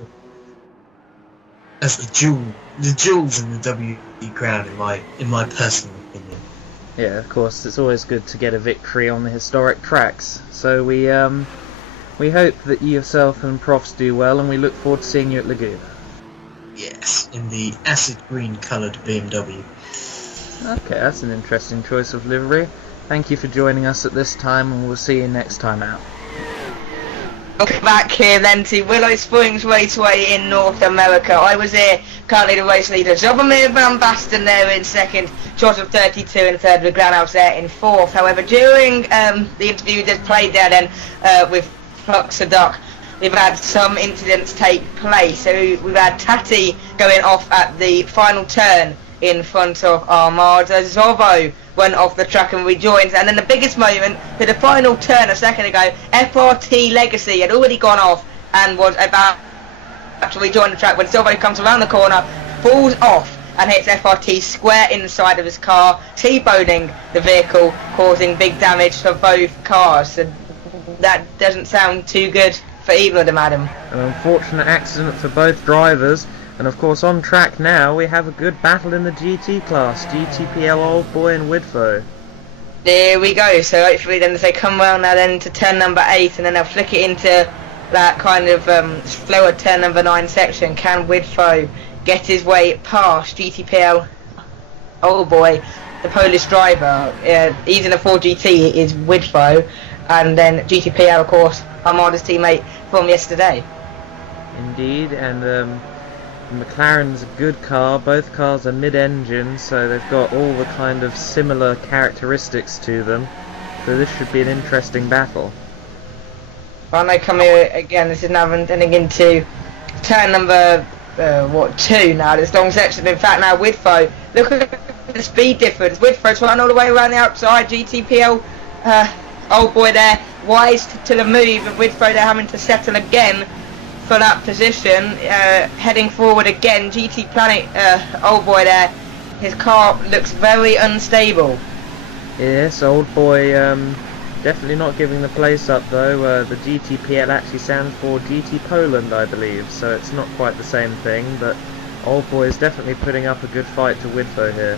as the jewels in the WEC crown, in my personal opinion. Yeah, of course, it's always good to get a victory on the historic tracks. So we hope that you yourself and Profs do well, and we look forward to seeing you at Laguna. Yes, in the acid green coloured BMW. Okay, that's an interesting choice of livery. Thank you for joining us at this time, and we'll see you next time out. Welcome back here then to Willow Springs Raceway in North America. I was here, currently the race leader, Zobomir Van Basten there in 2nd, short of 32 in 3rd, with Gran was there in 4th. However, during the interview that played there then with Flux a Duck, we've had some incidents take place. So we've had Tati going off at the final turn in front of Armada. Zovo went off the track and rejoined, and then the biggest moment to the final turn a second ago, FRT Legacy had already gone off and was about to rejoin the track when Zovo comes around the corner, falls off and hits FRT square in the side of his car, T-boning the vehicle, causing big damage for both cars. So that doesn't sound too good for either of them, Adam. An unfortunate accident for both drivers. And of course on track now we have a good battle in the GT class, GTPL Old Boy and Widfo. There we go, so hopefully then they come around now then to turn number 8 and then they'll flick it into that kind of slower turn number 9 section. Can Widfo get his way past GTPL Old Boy, the Polish driver? He's in a 4GT, is Widfo, and then GTPL of course, Armada's teammate from yesterday. Indeed, and McLaren's a good car. Both cars are mid-engine, so they've got all the kind of similar characteristics to them. So this should be an interesting battle. Well, they come here again. This is now running into turn number 2 now. This long section. In fact, now Widfo, look at the speed difference. Widfo's running all the way around the outside. GTPL Old Boy there, wise to the move, and Widfo they're having to settle again for that position, heading forward again. GT Planet Old Boy there, his car looks very unstable. Yes, Old Boy definitely not giving the place up though. The GTPL actually stands for GT Poland, I believe, so it's not quite the same thing, but Old Boy is definitely putting up a good fight to Widfo here.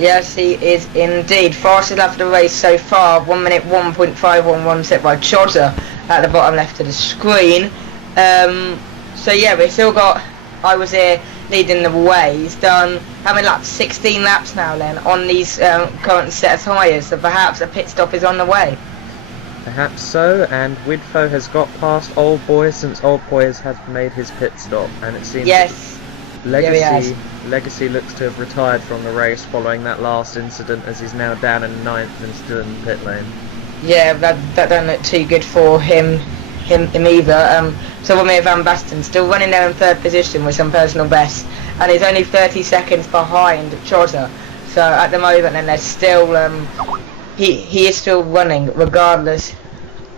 Yes, he is indeed. Fastest lap of the race so far, 1 minute 1.511 set by Chodder at the bottom left of the screen. So yeah, we've still got, I was here leading the way. He's done, how many laps? 16 laps now then on these current set of tyres, so perhaps a pit stop is on the way. Perhaps so, and Widfo has got past Old Boy since Old Boy has made his pit stop, and it seems yes. Legacy looks to have retired from the race following that last incident, as he's now down in 9th and still in the pit lane. Yeah, that don't look too good for him either. So Willow Van Basten still running there in 3rd position with some personal bests, and he's only 30 seconds behind Chodder. So at the moment, and there's still he is still running regardless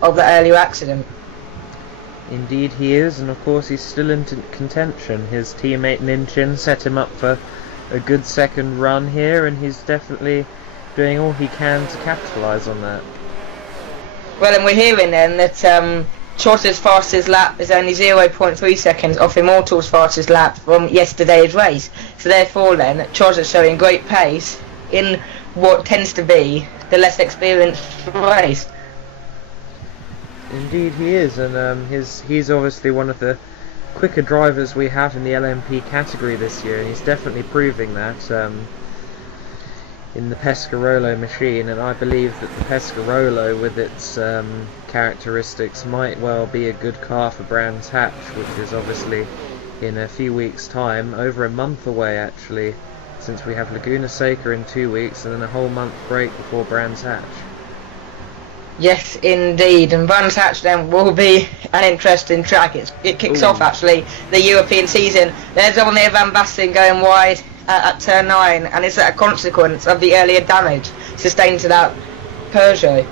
of the earlier accident. Indeed he is, and of course he's still in contention. His teammate Ninchin set him up for a good second run here, and he's definitely doing all he can to capitalise on that. Well, and we're hearing then that Chodder's fastest lap is only 0.3 seconds off Immortal's fastest lap from yesterday's race. So therefore then, Chodder's showing great pace in what tends to be the less experienced race. Indeed he is, and he's obviously one of the quicker drivers we have in the LMP category this year, and he's definitely proving that. in the Pescarolo machine, and I believe that the Pescarolo, with its characteristics, might well be a good car for Brands Hatch, which is obviously in a few weeks' time, over a month away actually, since we have Laguna Seca in 2 weeks and then a whole month break before Brands Hatch. Yes, indeed, and Brands Hatch then will be an interesting track. It kicks off actually the European season. There's Zolomir Van Basten going wide at turn 9, and is that a consequence of the earlier damage sustained to that Peugeot?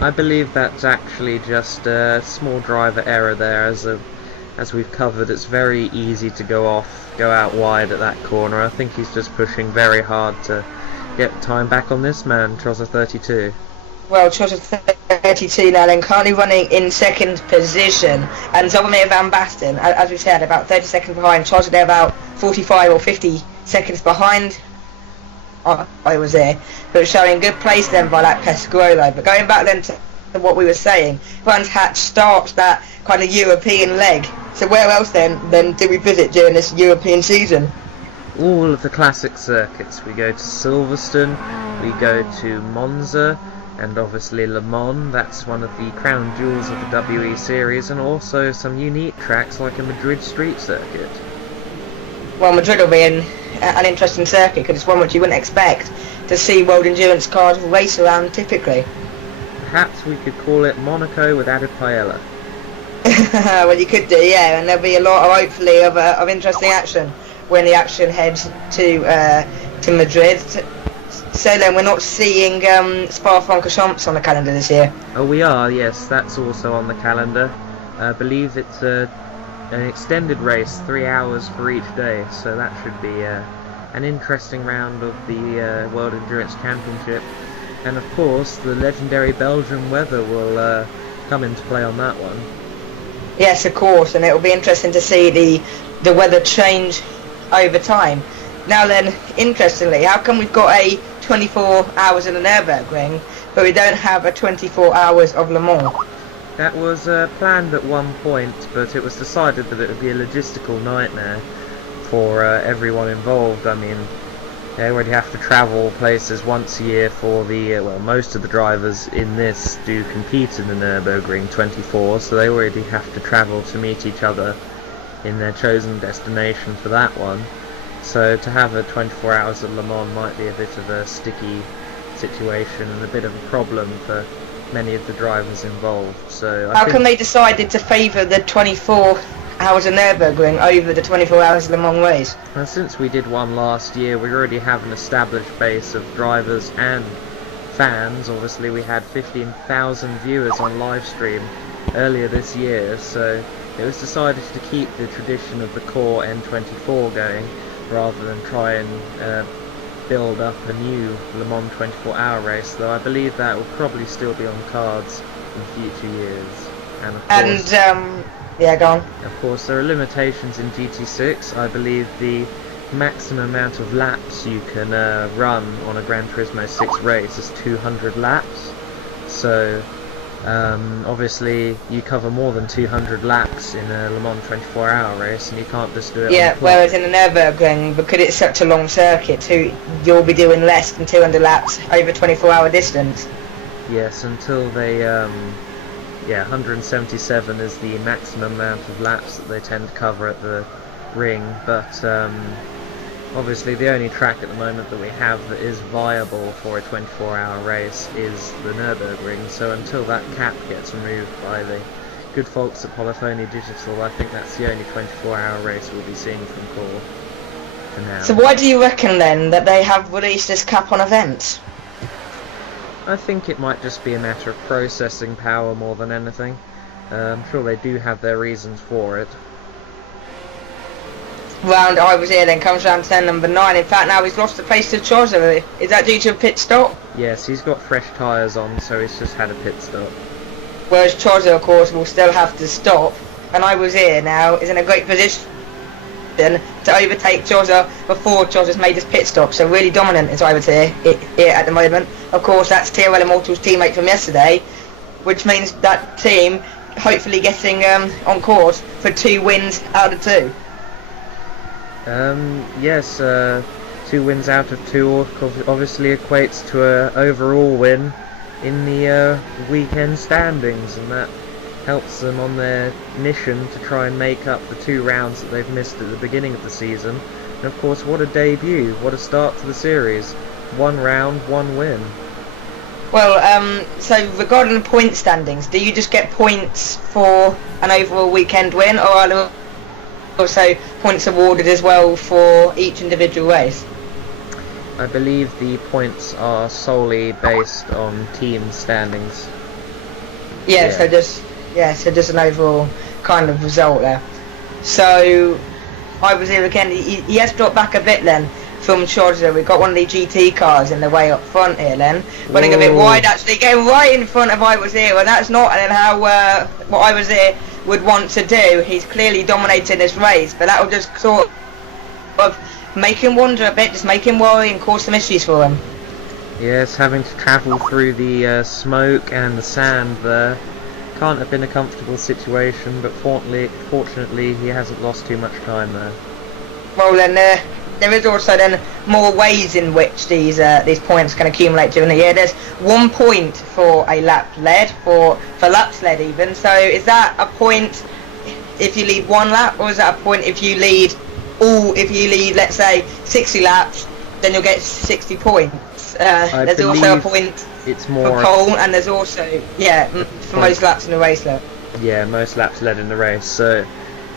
I believe that's actually just a small driver error there. As we've covered, it's very easy to go out wide at that corner. I think he's just pushing very hard to get time back on this man, Chozza 32. Well, Chozza 32 now then, currently running in second position, and Zolomir Van Basten, as we said, about 30 seconds behind. Chozza there about 45 or 50 seconds behind. I was there, but showing good place then by that Pescarolo. But going back then to what we were saying, Brands Hatch starts that kind of European leg. So where else then do we visit during this European season? All of the classic circuits. We go to Silverstone, we go to Monza, and obviously Le Mans. That's one of the crown jewels of the WE series, and also some unique tracks like a Madrid street circuit. Well, Madrid will be an interesting circuit because it's one which you wouldn't expect to see world endurance cars race around typically. Perhaps we could call it Monaco with added paella. Well, you could do, yeah, and there'll be a lot, hopefully, of interesting action when the action heads to Madrid. So then, we're not seeing Spa-Francorchamps on the calendar this year. Oh, we are, yes, that's also on the calendar. I believe it's an extended race, 3 hours for each day, so that should be an interesting round of the World Endurance Championship. And of course, the legendary Belgian weather will come into play on that one. Yes, of course, and it will be interesting to see the weather change over time. Now then, interestingly, how come we've got a 24 hours in the Nürburgring, but we don't have a 24 hours of Le Mans? That was planned at one point, but it was decided that it would be a logistical nightmare for everyone involved. I mean, they already have to travel places once a year for the, most of the drivers in this do compete in the Nürburgring 24, so they already have to travel to meet each other in their chosen destination for that one. So to have a 24 hours at Le Mans might be a bit of a sticky situation and a bit of a problem for many of the drivers involved. So how come they decided to favour the 24 hours of Nürburgring over the 24 hours of Le Mans race? Well, since we did one last year, we already have an established base of drivers and fans. Obviously, we had 15,000 viewers on live stream earlier this year, so it was decided to keep the tradition of the core N24 going rather than try and build up a new Le Mans 24-hour race, though I believe that will probably still be on cards in future years. And of course, yeah, go on. Of course, there are limitations in GT6. I believe the maximum amount of laps you can run on a Gran Turismo 6 race is 200 laps. So, obviously, you cover more than 200 laps in a Le Mans 24-hour race, and you can't just do it on the clock. Whereas in the Nürburgring, because it's such a long circuit, you'll be doing less than 200 laps over 24-hour distance. Yes, until they 177 is the maximum amount of laps that they tend to cover at the ring, but obviously the only track at the moment that we have that is viable for a 24-hour race is the Nürburgring, so until that cap gets removed by the good folks at Polyphony Digital, I think that's the only 24-hour race we'll be seeing from Core for now. So why do you reckon then that they have released this cap on events? I think it might just be a matter of processing power more than anything. I'm sure they do have their reasons for it. Round I was here then comes round turn number 9. In fact, now he's lost the pace to Chozza. Is that due to a pit stop? Yes, he's got fresh tyres on, so he's just had a pit stop. Whereas Chozza, of course, will still have to stop. And I was here now is in a great position to overtake Chozza before Chozza's made his pit stop. So really dominant is I would say here at the moment. Of course, that's TRL Immortal's teammate from yesterday, which means that team hopefully getting on course for 2 wins out of 2. Yes, 2 wins out of 2 obviously equates to a overall win in the weekend standings, and that helps them on their mission to try and make up the 2 rounds that they've missed at the beginning of the season. And of course, what a debut, what a start to the series. 1 round, 1 win. Well, so regarding the point standings, do you just get points for an overall weekend win, or are there also points awarded as well for each individual race? I believe the points are solely based on team standings. Yeah, so just an overall kind of result there. So I was here again. He has dropped back a bit then from Chillingsworth. We've got one of the GT cars in the way up front here then, running a bit wide, actually getting right in front of I Was Here, and that's not then how what I Was Here would want to do. He's clearly dominating this race, but that will just sort of make him wonder a bit, just make him worry and cause some issues for him. Yes, having to travel through the smoke and the sand there can't have been a comfortable situation, but fortunately he hasn't lost too much time there. Well then, there is also then more ways in which these points can accumulate during the year. There's 1 point for a lap led, for laps led even. So is that a point if you lead 1 lap, or is that a point if you lead let's say 60 laps, then you'll get 60 points. There's also a point it's more for pole, and there's also for most laps in the race lap. Yeah, most laps led in the race. So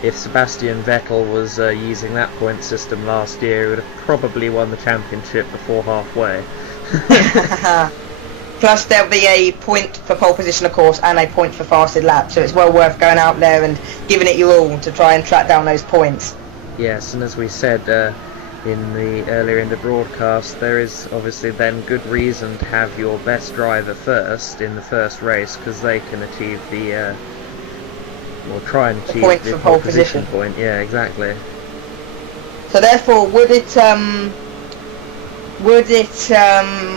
if Sebastian Vettel was using that point system last year, he would have probably won the championship before halfway. Plus there'll be a point for pole position, of course, and a point for fastest lap, so it's well worth going out there and giving it your all to try and track down those points. Yes, and as we said earlier in the broadcast, there is obviously then good reason to have your best driver first in the first race, because they can achieve the or try and achieve point the for pole position point. Yeah, exactly. So therefore, what was I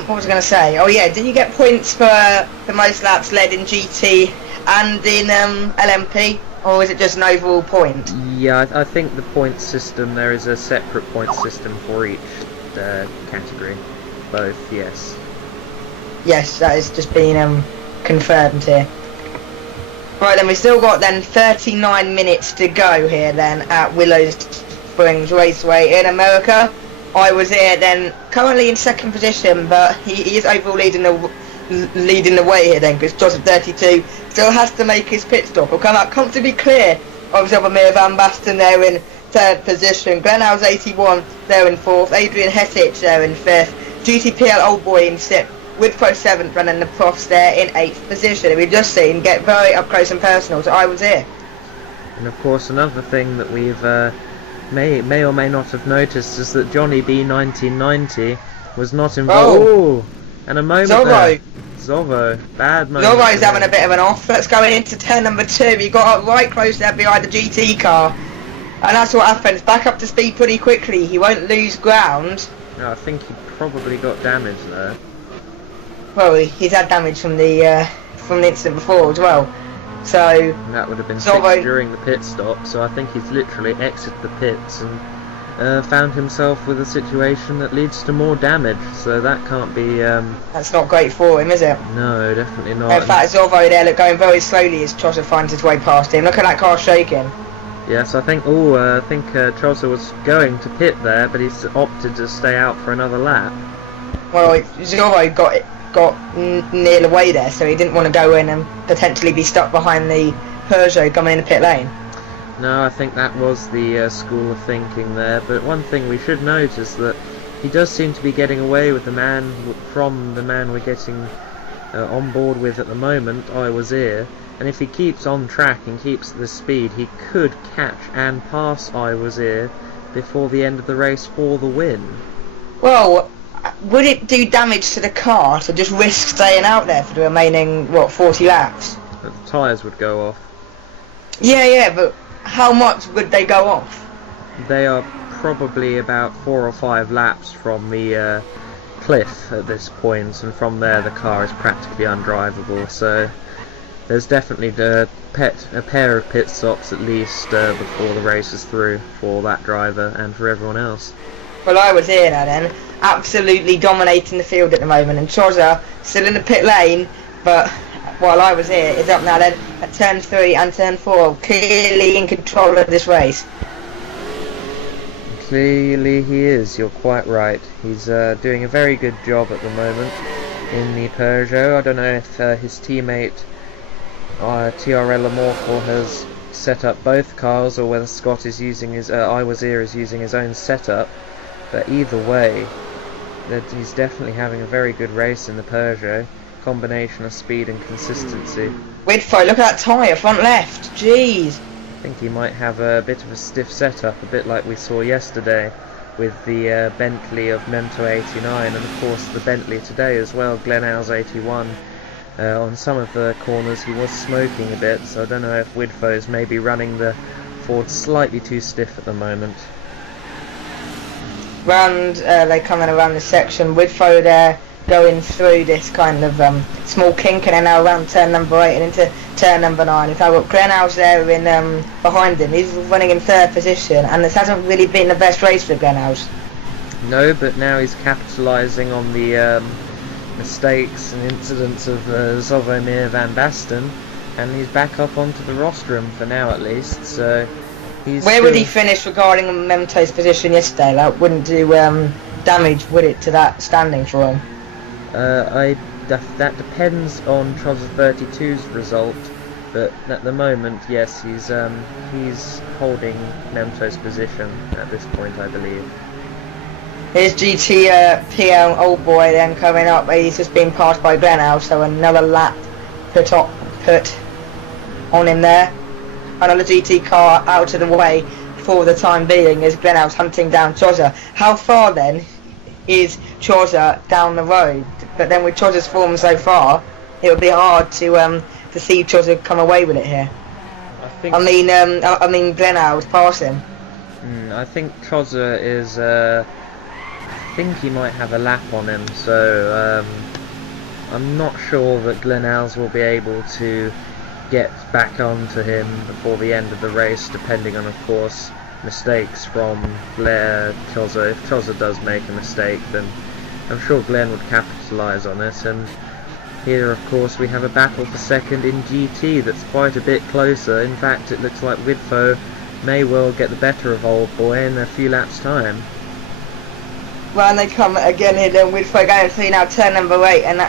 going to say? Oh yeah, did you get points for the most laps led in GT and in LMP, or is it just an overall point? Yeah, I think the point system, there is a separate point system for each category. Both, yes. Yes, that has just been confirmed here. Right then, we've still got then 39 minutes to go here then at Willow Springs Raceway in America. I Was Here then currently in 2nd position, but he is overall leading the way here then, because Joseph 32 still has to make his pit stop. He'll come out comfortably clear of Zolomir Van Basten there in 3rd position. Glenn 81 there in 4th. Adrian Hettich there in 5th. GTPL Old Boy in 6th. Widpro 7th, and then the Profs there in 8th position. We've just seen get very up close and personal to I Was Here. And of course, another thing that we've may or may not have noticed is that Johnny B 1990 was not involved. Oh, and a moment there. Zovo, bad moment. Zovo's having a bit of an off. Let's go into turn number 2. He got up right close there behind the GT car, and that's what happens. Back up to speed pretty quickly. He won't lose ground. No, I think he probably got damaged there. Well, he's had damage from the incident before as well. So and that would have been fixed during the pit stop. So I think he's literally exited the pits and found himself with a situation that leads to more damage. So that can't be. That's not great for him, is it? No, definitely not. In fact, Zorvo there, going very slowly as Chosser finds his way past him. Look at that car shaking. Yes, I think. Chosser was going to pit there, but he's opted to stay out for another lap. Well, Zorvo got near the way there, so he didn't want to go in and potentially be stuck behind the Peugeot coming in the pit lane. No, I think that was the school of thinking there, but one thing we should note is that he does seem to be getting away with the man we're getting on board with at the moment, I Was Here, and if he keeps on track and keeps the speed, he could catch and pass I Was Here before the end of the race for the win. Well, would it do damage to the car to just risk staying out there for the remaining 40 laps? But the tyres would go off. Yeah, but how much would they go off? They are probably about 4 or 5 laps from the cliff at this point, and from there the car is practically undrivable. So there's definitely a pair of pit stops at least before the race is through for that driver and for everyone else. Well, I was here now then, absolutely dominating the field at the moment, and Chozza still in the pit lane, but while I was here, it's up now then at turn 3 and turn 4, clearly in control of this race. Clearly he is, you're quite right. He's doing a very good job at the moment in the Peugeot. I don't know if his teammate TRL Immortal has set up both cars, or whether Scott is using his Iwazir is using his own setup, but either way he's definitely having a very good race in the Peugeot. Combination of speed and consistency. Widfo, look at that tyre, front left, jeez. I think he might have a bit of a stiff setup, a bit like we saw yesterday with the Bentley of Memto 89, and of course the Bentley today as well, Glenhouse 81. On some of the corners he was smoking a bit, so I don't know if Widfo is maybe running the Ford slightly too stiff at the moment. They're coming around the section, Widfo there going through this kind of small kink, and then now around turn number 8 and into turn number 9. If I've got Glenhouse there in behind him, he's running in 3rd position, and this hasn't really been the best race for Glenhouse. No, but now he's capitalising on the mistakes and incidents of Zovomir van Basten, and he's back up onto the rostrum for now at least, so he's Where would he finish regarding Memto's position yesterday? That wouldn't do damage, would it, to that standing for him? That depends on Trozza 32's result, but at the moment, yes, he's holding Memto's position at this point, I believe. Here's GT PL Old Boy then coming up. He's just been passed by Glenhouse, so another lap put on him there. Another GT car out of the way for the time being as Glenhouse hunting down Chozza. How far then is Chozza down the road? But then with Chozza's form so far, it would be hard to see Chozza come away with it here. I mean Glenhouse pass him. I think Chozza is. I think he might have a lap on him, so I'm not sure that Glenhouse will be able to get back onto him before the end of the race, depending on, of course, mistakes from Chozza. If Chozza does make a mistake, then I'm sure Glenn would capitalise on it. And here, of course, we have a battle for second in GT that's quite a bit closer. In fact, it looks like Widfo may well get the better of Old Boy in a few laps' time. Well, and they come again here then, Widfo going through now turn number 8, and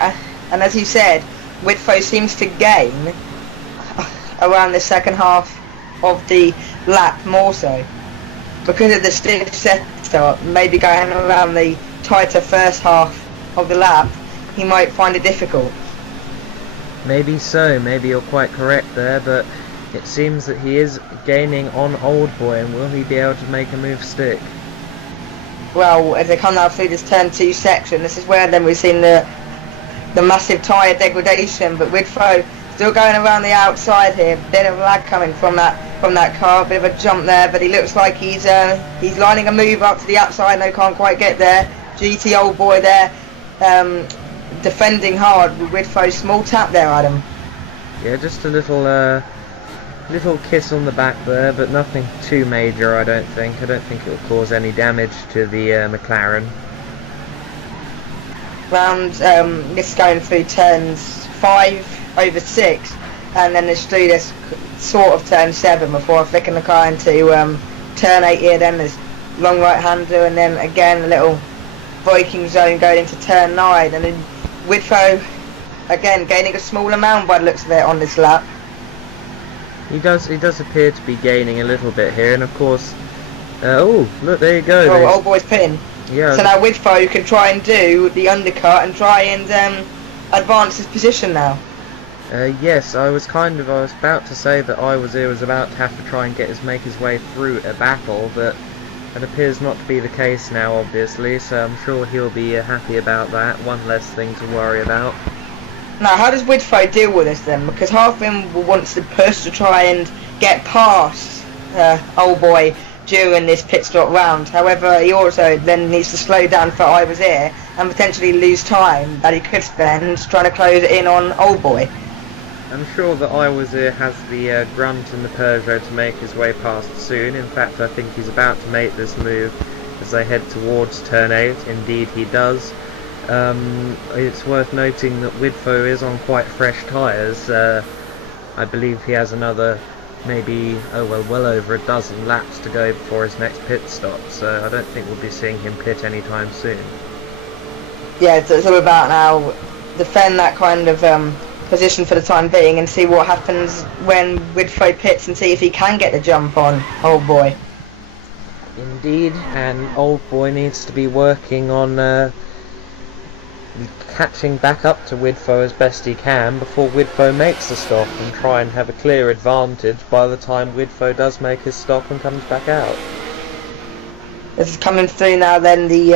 as you said, Widfo seems to gain around the second half of the lap more so. Because of the stiff setup, maybe going around the tighter first half of the lap, he might find it difficult. Maybe so, maybe you're quite correct there, but it seems that he is gaining on Old Boy, and will he be able to make a move stick? Well, as they come now through this turn 2 section, this is where then we've seen the massive tyre degradation, but Widfo still going around the outside here, bit of lag coming from that car, bit of a jump there, but he looks like he's lining a move up to the outside, no, can't quite get there. GT Old Boy there, defending hard with Widfo's small tap there, Adam. Yeah, just a little kiss on the back there, but nothing too major, I don't think. I don't think it will cause any damage to the McLaren. Round, this is going through turns 5 over 6, and then there's through this sort of turn 7 before flicking the car into turn 8 here. Then there's long right hander, and then again a little braking zone going into turn 9, and then Widfo again gaining a small amount by the looks of it on this lap. He does appear to be gaining a little bit here, and of course, oh look, there you go. Oh, Old Boy's pin. Yeah. So now Widfo can try and do the undercut and try and advance his position now. Yes, I was about to say that Iwazir was about to have to try and make his way through a battle, but it appears not to be the case now, obviously, so I'm sure he'll be happy about that. One less thing to worry about. Now, how does Widfo deal with this then? Because half of him wants to push to try and get past Old Boy during this pit stop round. However, he also then needs to slow down for Iwazir and potentially lose time that he could spend trying to close it in on Old Boy. I'm sure that Iwazir has the grunt in the Peugeot to make his way past soon. In fact, I think he's about to make this move as they head towards turn 8. Indeed he does. It's worth noting that Widfow is on quite fresh tyres. I believe he has another maybe, well over a dozen laps to go before his next pit stop, so I don't think we'll be seeing him pit anytime soon. Yeah, so it's all about now defend that kind of position for the time being and see what happens when Widfow pits and see if he can get the jump on Old Boy. Indeed, and Old Boy needs to be working on catching back up to Widfow as best he can before Widfow makes the stop, and try and have a clear advantage by the time Widfow does make his stop and comes back out. This is coming through now then, the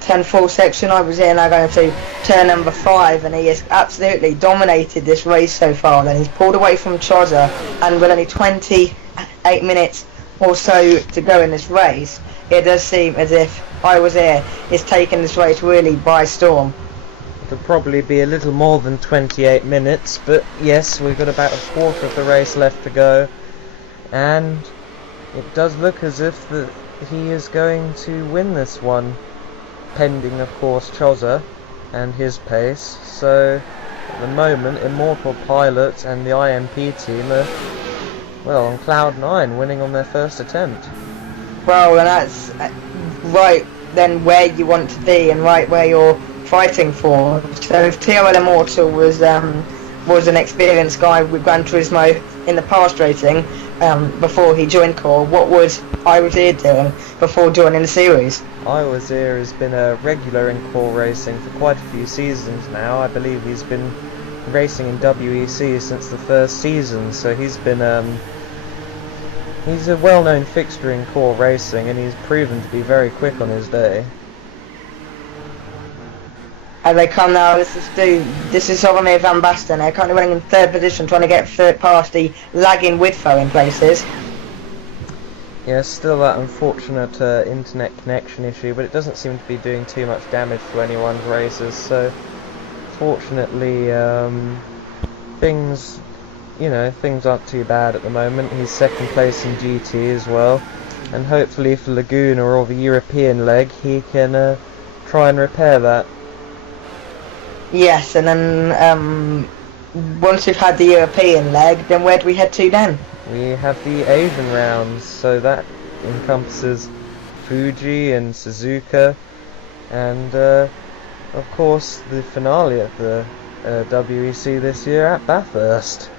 turn 4 section. I was here now going to turn number 5, and he has absolutely dominated this race so far. Then he's pulled away from Chozza, and with only 28 minutes or so to go in this race, it does seem as if I was here is taking this race really by storm. It'll probably be a little more than 28 minutes, but yes, we've got about a quarter of the race left to go, and it does look as if he is going to win this one, pending of course Chozza and his pace. So at the moment Immortal Pilot and the IMP team are, well, on cloud 9, winning on their first attempt. Well, and that's right then where you want to be and right where you're fighting for. So if TRL Immortal was an experienced guy with Gran Turismo in the past racing before he joined Core, what would I was here doing before joining the series? I was here has been a regular in Core racing for quite a few seasons now. I believe he's been racing in WEC since the first season, so he's been he's a well-known fixture in Core racing, and he's proven to be very quick on his day. As they come now, this is Solomir Van Basten. They're currently running in 3rd position, trying to get past the lagging Widfow in places. Yeah, still that unfortunate internet connection issue, but it doesn't seem to be doing too much damage to anyone's races, so fortunately things aren't too bad at the moment. He's 2nd place in GT as well, and hopefully for Laguna or the European leg he can try and repair that. Yes, and then once we've had the European leg, then where do we head to then? We have the Asian rounds, so that encompasses Fuji and Suzuka, and of course the finale of the WEC this year at Bathurst.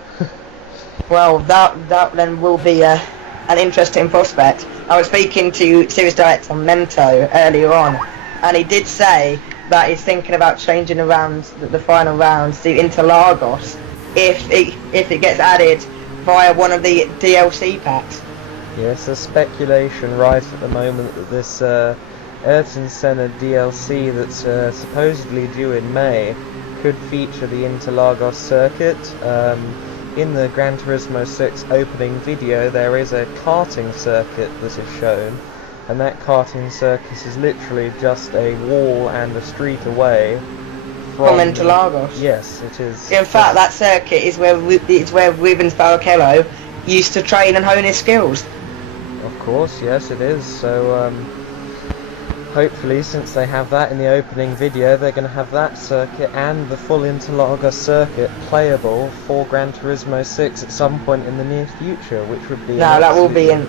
Well, that then will be an interesting prospect. I was speaking to Series Director Mento earlier on, and he did say that he's thinking about changing around the final rounds to Interlagos if it gets added via one of the DLC packs. Yes, there's speculation right at the moment that this Ayrton Senna DLC that's supposedly due in May could feature the Interlagos circuit. In the Gran Turismo 6 opening video there is a karting circuit that is shown, and that karting circuit is literally just a wall and a street away from Interlagos. Yes, it is. In fact, that circuit is where Rubens Barrichello used to train and hone his skills. Of course, yes, it is. So hopefully, since they have that in the opening video, they're going to have that circuit and the full Interlagos circuit playable for Gran Turismo 6 at some point in the near future, which would be... No, that will be in...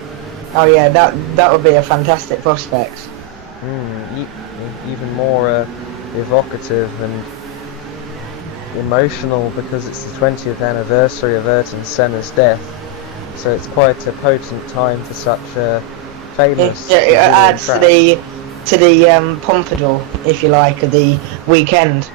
Oh yeah, that would be a fantastic prospect. Even more evocative and emotional, because it's the 20th anniversary of Ayrton Senna's death, so it's quite a potent time for such a famous... It adds to the Pompadour, if you like, of the weekend.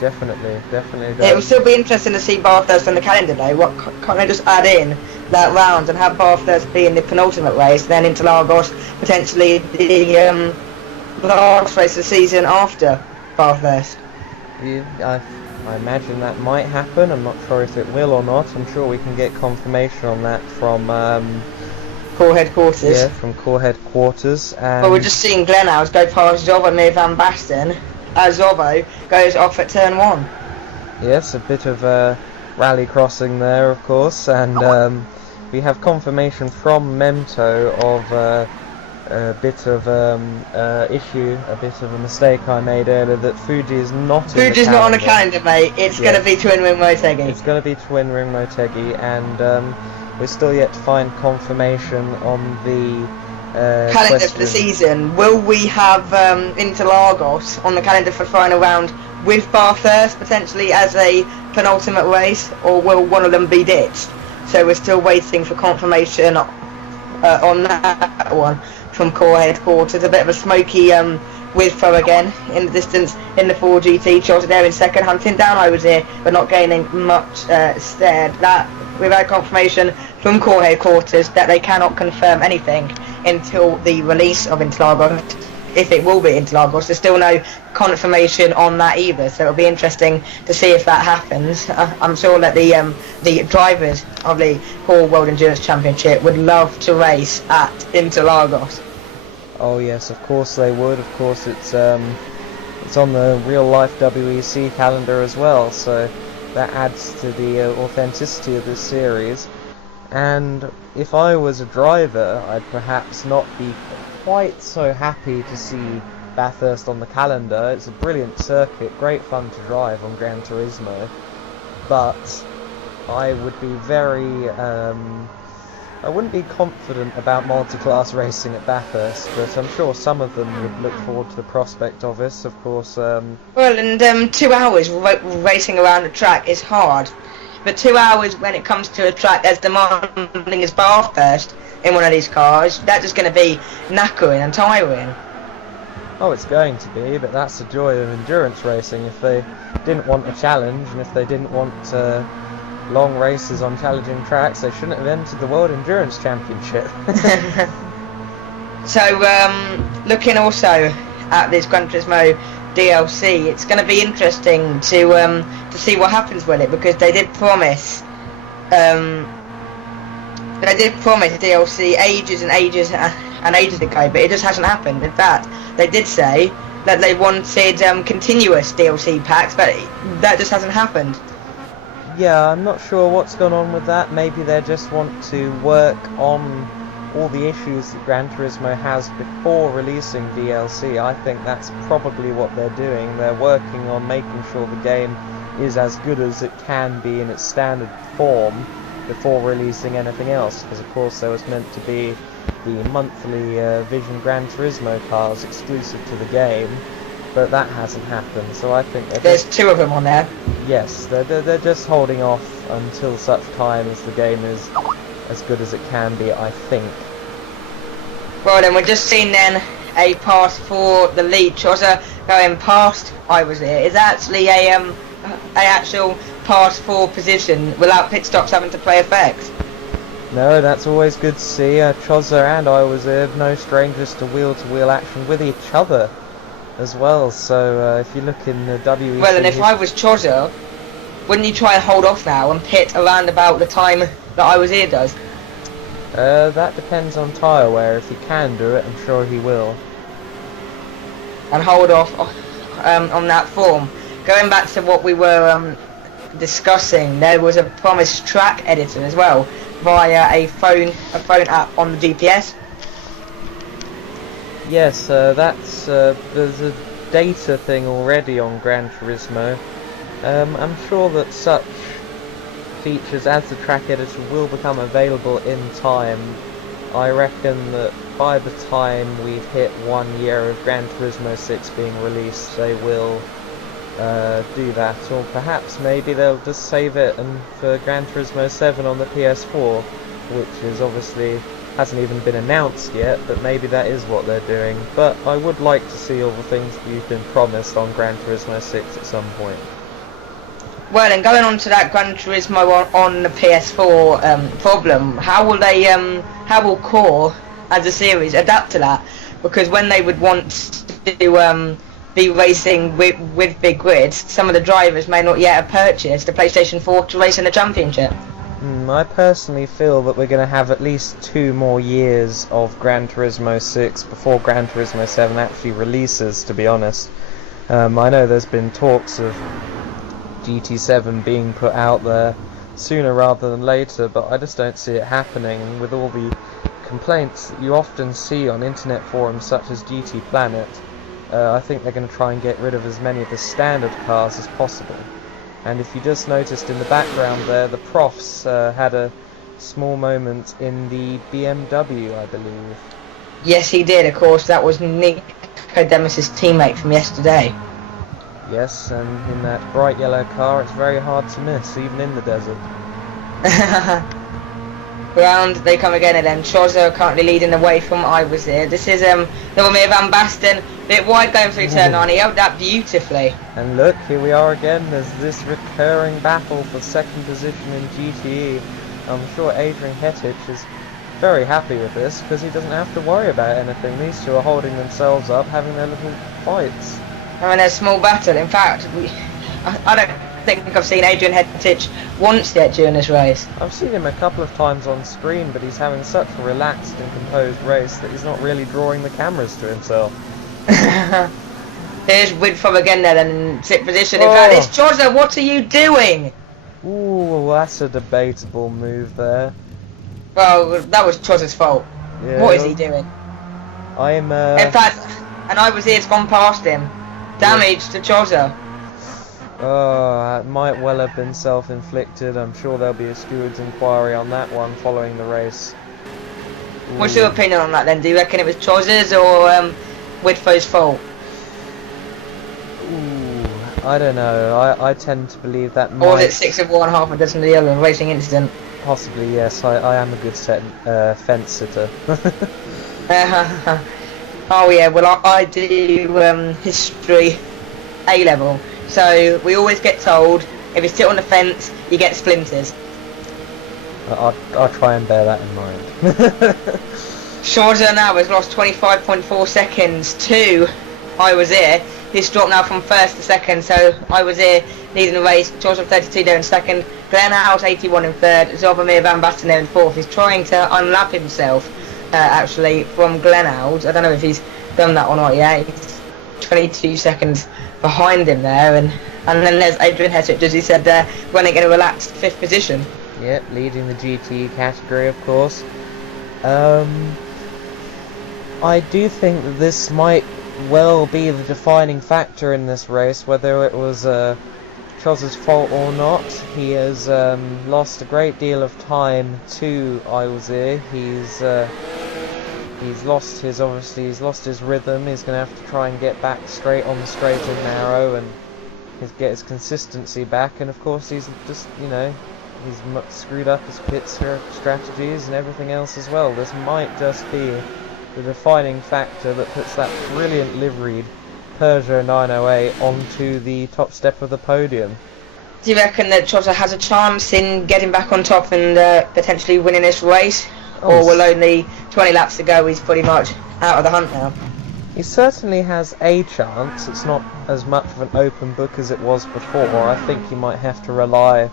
Definitely does. It will still be interesting to see Bathurst on the calendar day. What can't they just add in that round and have Bathurst be in the penultimate race, then Interlagos potentially the last race of the season after Bathurst? I imagine that might happen. I'm not sure if it will or not. I'm sure we can get confirmation on that from Core headquarters. Yeah, from Core headquarters. And but we're just seeing Glenhouse go past Zovo near Van Basten as Zovo goes off at turn 1. Yes, a bit of a rally crossing there, of course, and we have confirmation from Memto of a bit of issue, a bit of a mistake I made earlier, that Fuji is not Fuji's not on the calendar, mate. It's going to be Twin Wing Motegi. It's going to be Twin Ring Motegi, and we're still yet to find confirmation on the calendar for the season. Will we have Interlagos on the calendar for final round with Bathurst potentially as a penultimate race, or will one of them be ditched? So we're still waiting for confirmation on that one from core headquarters. A bit of a smoky Withrow again in the distance in the 4GT. Chills there in second, hunting down I was here, but not gaining much stead. That we've had confirmation from core headquarters that they cannot confirm anything until the release of Interlagos, if it will be Interlagos. There's still no confirmation on that either, so it'll be interesting to see if that happens. I'm sure that the drivers of the Core World Endurance Championship would love to race at Interlagos. Oh yes, of course they would. Of course it's on the real life WEC calendar as well, so that adds to the authenticity of this series. And if I was a driver, I'd perhaps not be quite so happy to see Bathurst on the calendar. It's a brilliant circuit, great fun to drive on Gran Turismo, but I would be very I wouldn't be confident about multi-class racing at Bathurst, but I'm sure some of them would look forward to the prospect of this, of course. Well, and 2 hours racing around the track is hard, but 2 hours when it comes to a track as demanding as Bathurst in one of these cars, that's just going to be knackering and tiring. Oh, it's going to be, but that's the joy of endurance racing. If they didn't want a challenge, and if they didn't want long races on challenging tracks, they shouldn't have entered the World Endurance Championship. So, looking also at this Gran Turismo DLC, it's going to be interesting to see what happens with it, because they did promise DLC ages and ages and ages ago, but it just hasn't happened. In fact, they did say that they wanted continuous DLC packs, but that just hasn't happened. Yeah, I'm not sure what's gone on with that. Maybe they just want to work on all the issues that Gran Turismo has before releasing DLC. I think that's probably what they're doing. They're working on making sure the game is as good as it can be in its standard form before releasing anything else, because of course there was meant to be the monthly Vision Gran Turismo cars exclusive to the game, but that hasn't happened. So I think there's two of them on there. Yes, they're just holding off until such time as the game is as good as it can be, I think. Well then, we're just seeing then a pass for the lead. Chozza going past I was here is actually a actual pass for position without pit stops having to play effects. No, that's always good to see. Chozza and I was no strangers to wheel-to-wheel action with each other as well, so if you look in the WEC... Well, and if I was Chozza, wouldn't you try and hold off now and pit around about the time that I was here does? That depends on tyre wear. If he can do it, I'm sure he will. And hold off on that form. Going back to what we were discussing, there was a promised track editor as well via a phone app on the GPS. Yes, that's there's a data thing already on Gran Turismo. I'm sure that such features as the track editor will become available in time. I reckon that by the time we've hit 1 year of Gran Turismo 6 being released, they will do that, or perhaps maybe they'll just save it and for Gran Turismo 7 on the PS4, which is obviously hasn't even been announced yet, but maybe that is what they're doing. But I would like to see all the things that you've been promised on Gran Turismo 6 at some point. Well, and going on to that Gran Turismo on the PS4 problem, how will Core as a series adapt to that? Because when they would want to be racing with big grids, some of the drivers may not yet have purchased a PlayStation 4 to race in the championship. I personally feel that we're going to have at least 2 more years of Gran Turismo 6 before Gran Turismo 7 actually releases, to be honest. I know there's been talks of GT7 being put out there sooner rather than later, but I just don't see it happening with all the complaints that you often see on internet forums such as GT Planet. I think they're going to try and get rid of as many of the standard cars as possible. And if you just noticed in the background there, the profs had a small moment in the BMW, I believe. Yes, he did, of course. That was Nico Demis's teammate from yesterday. Yes, and in that bright yellow car, it's very hard to miss, even in the desert. Round they come again, and then Chozo currently leading away from I Was Here. This is Novemir Van Basten, a bit wide going through turn 9. He held that beautifully. And look, here we are again. There's this recurring battle for second position in GTE. I'm sure Adrian Hetich is very happy with this because he doesn't have to worry about anything. These two are holding themselves up, having their little fights. I mean, a small battle. In fact, I don't think I've seen Adrian Hetich once yet during this race. I've seen him a couple of times on screen, but he's having such a relaxed and composed race that he's not really drawing the cameras to himself. Here's Widford again then in 6th position. In fact, it's Chozo, what are you doing? Ooh, that's a debatable move there. Well, that was Chozo's fault. Yeah, what is he doing? In fact, and I Was Here's gone past him. Damage to Chozo. Oh, it might well have been self-inflicted. I'm sure there'll be a steward's inquiry on that one following the race. Ooh. What's your opinion on that then? Do you reckon it was Chozo's or Widford's fault? Ooh, I don't know. I tend to believe that might... Or was it 6 of one, half a dozen of the other, racing incident? Possibly, yes. I am a good fence sitter. Oh yeah, well I do history A-level, so we always get told if you sit on the fence you get splinters. I'll try and bear that in mind. Shorter now has lost 25.4 seconds to I Was Here. He's dropped now from 1st to 2nd, so I Was Here leading the race. George 32 there in 2nd, Glenn House 81 in 3rd, Zobomir Van Basten there in 4th. He's trying to unlap himself actually from Glenhouse. I don't know if he's done that or not yet. He's 22 seconds behind him there, and then there's Adrian Hetich, as he said there, running in a relaxed 5th position. Yep, leading the GT category, of course. I do think that this might well be the defining factor in this race, whether it was Choz's fault or not. He has lost a great deal of time to I Was Here. He's lost his rhythm. He's going to have to try and get back straight on the straight and narrow and get his consistency back. And of course, he's just, he's screwed up his pit strategies and everything else as well. This might just be the defining factor that puts that brilliant liveried Peugeot 908 onto the top step of the podium. Do you reckon that Chozo has a chance in getting back on top and potentially winning this race? Or will only 20 laps to go, he's pretty much out of the hunt now? He certainly has a chance. It's not as much of an open book as it was before. I think he might have to rely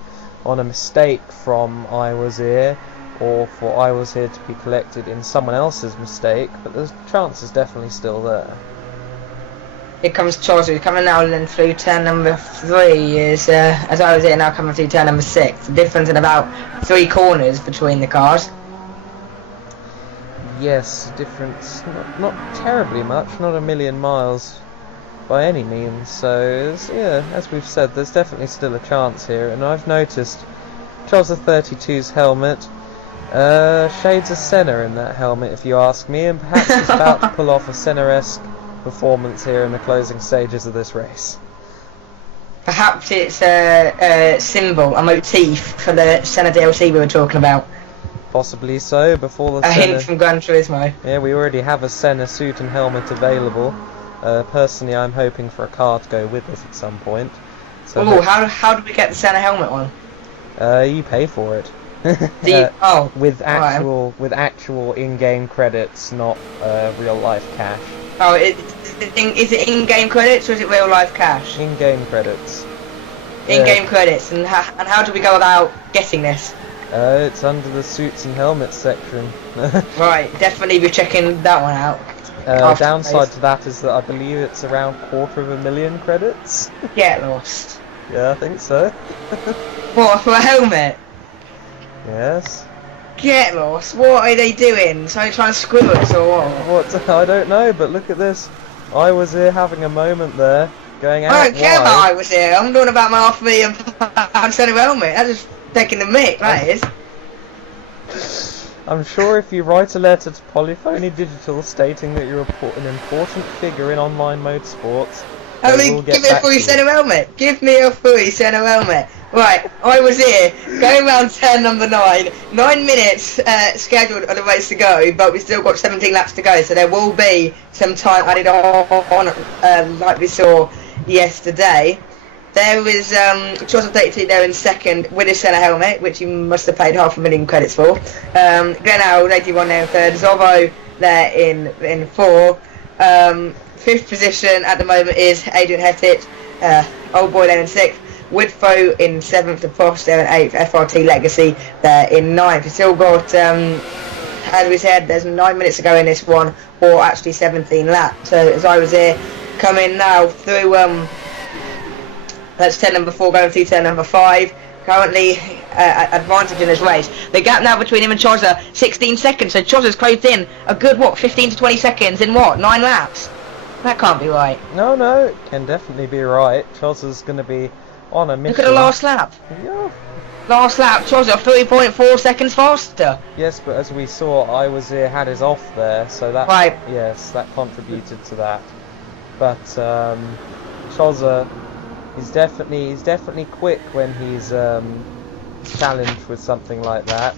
on a mistake from I Was Here, or for I Was Here to be collected in someone else's mistake, but the chance is definitely still there. Here comes Chozo, coming now in through turn number 3, as I Was Here now coming through turn number 6. The difference in about 3 corners between the cars. Yes, difference, not terribly much, not a million miles by any means, so yeah, as we've said, there's definitely still a chance here. And I've noticed Chozo 32's helmet, shades of Senna in that helmet if you ask me, and perhaps he's about to pull off a Senna-esque performance here in the closing stages of this race. Perhaps it's a symbol, a motif for the Senna DLC we were talking about. Possibly so, before the a Senna... hint from Gran Turismo. Yeah, we already have a Senna suit and helmet available. Personally, I'm hoping for a car to go with us at some point. So how do we get the Senna helmet on? You pay for it. With actual in-game credits, not real-life cash. Oh, is it in-game credits or is it real-life cash? In-game credits. In-game credits, and how do we go about getting this? It's under the suits and helmets section. Right, definitely be checking that one out. Downside to that is that I believe it's around 250,000 credits. Get lost. Yeah, I think so. What, for a helmet? Yes. get lost. What are they doing? So they trying to screw us or what? What? I don't know, but look at this. I was here having a moment there, going out I don't care about wide. I was here. I'm talking about my £500,000 centre helmet. That's just taking the mick, that is. I'm sure if you write a letter to Polyphony Digital stating that you're an important figure in online motorsports, I they mean, will get give me a back to free you. centre helmet. Give me a free centre helmet. Right, I was here, going round turn number 9. 9 minutes scheduled on the race to go, but we've still got 17 laps to go, so there will be some time added on, like we saw yesterday. There was Chillingsworth 32 there in second with his centre helmet, which he must have paid $500,000 credits for. Gran 81 there in third. Zorro there in fourth. Fifth position at the moment is Adrian Hettich, Old Boy there in sixth. Woodfoe in seventh, the Prost there in eighth. FRT Legacy there in ninth. We've still got, as we said, there's 9 minutes to go in this one, or actually 17 laps. So as I was here, coming now through. That's turn number 4 going through turn number 5. Currently advantage in this race. The gap now between him and Chozza, 16 seconds. So Chozza's closed in a good, 15 to 20 seconds in 9 laps? That can't be right. No, it can definitely be right. Chozza's going to be on a mission. Look at the last lap. Yeah. Last lap, Chozza 3.4 seconds faster. Yes, but as we saw, I was here, had his off there, so that Right. Yes, that contributed to that. But Chozza, he's definitely quick when he's challenged with something like that,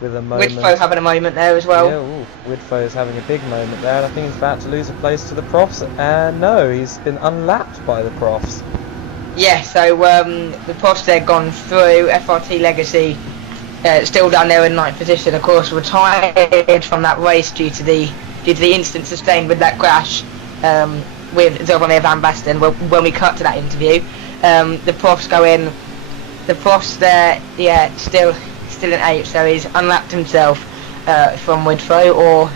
with a moment. Woodfoe having a moment there as well. Yeah, Woodfoe is having a big moment there, and I think he's about to lose a place to the Profs. And no, he's been unlapped by the Profs. Yeah, so the Prost there gone through. FRT Legacy still down there in 9th position. Of course, retired from that race due to the incident sustained with that crash with Zoromir Van Basten. When we cut to that interview, the Prost go in. The Prost there, still in 8th, so he's unlapped himself from Woodfoe, or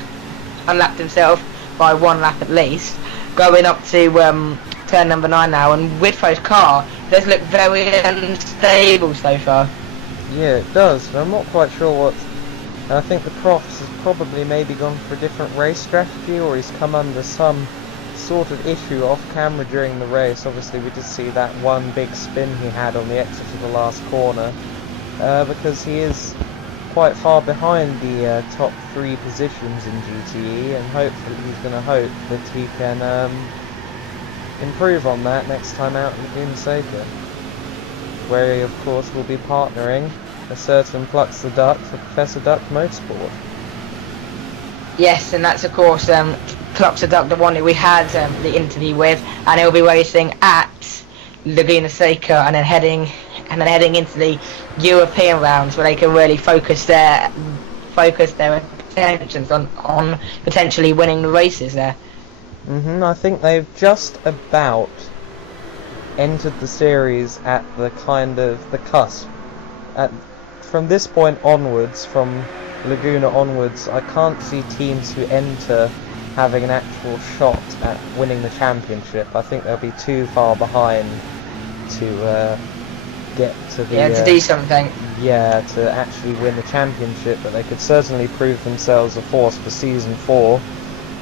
unlapped himself by 1 lap at least, going up to turn number 9 now, and Woodfoe's car does look very unstable so far. Yeah, it does, and I'm not quite sure what. And I think the Profs has probably maybe gone for a different race strategy, or he's come under some sort of issue off camera during the race. Obviously we did see that one big spin he had on the exit of the last corner, because he is quite far behind the top 3 positions in GTE, and hopefully he's going to hope that he can improve on that next time out in Laguna Seca, where he of course will be partnering a certain Plux the Duck for Professor Duck Motorsport. Yes, and that's of course Plux the Duck, the one that we had the interview with, and he'll be racing at Laguna Seca, and then heading into the European rounds, where they can really focus their attentions on potentially winning the races there. I think they've just about entered the series at the cusp. From this point onwards, from Laguna onwards, I can't see teams who enter having an actual shot at winning the championship. I think they'll be too far behind to get to the... to do something. Yeah, to actually win the championship, but they could certainly prove themselves a force for Season 4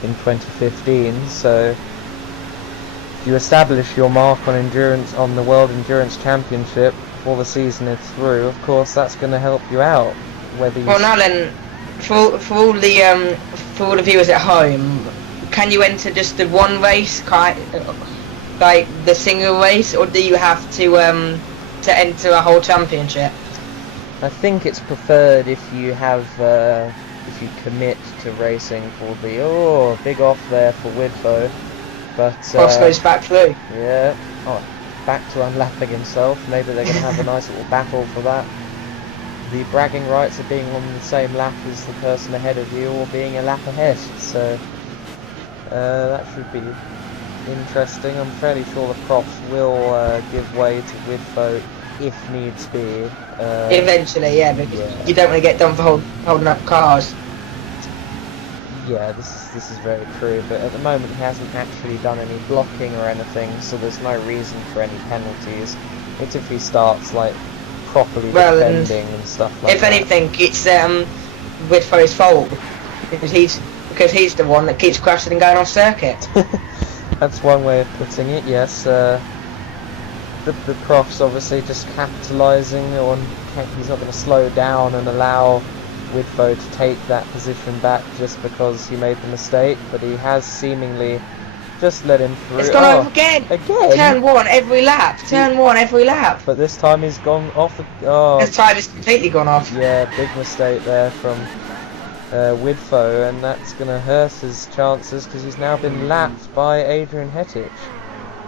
in 2015, so if you establish your mark on endurance on the World Endurance Championship before the season is through, of course that's going to help you out. Whether you... Well, now then, for all the viewers at home, can you enter just the one race, like the single race, or do you have to enter a whole championship? I think it's preferred if you have if you commit to racing for the big off there for Woodfoe, but Prost goes back through. Yeah, back to unlapping himself. Maybe they're going to have a nice little battle for that. The bragging rights of being on the same lap as the person ahead of you, or being a lap ahead. So that should be interesting. I'm fairly sure the Profs will give way to Woodfoe if needs be. Eventually, yeah, because you don't want to get done for holding up cars. Yeah, this is very true, but at the moment he hasn't actually done any blocking or anything, so there's no reason for any penalties. It's if he starts like properly defending and stuff like if that. anything, it's Widfow's fault because he's the one that keeps crashing and going off circuit. That's one way of putting it. Yes. The prof's obviously just capitalising on. He's not going to slow down and allow Widfow to take that position back just because he made the mistake, but he has seemingly just let him through. It's gone over again. Turn one every lap. But this time he's gone off. This time it's completely gone off. Yeah, big mistake there from Widfow, and that's going to hurt his chances because he's now been lapped by Adrian Hettich.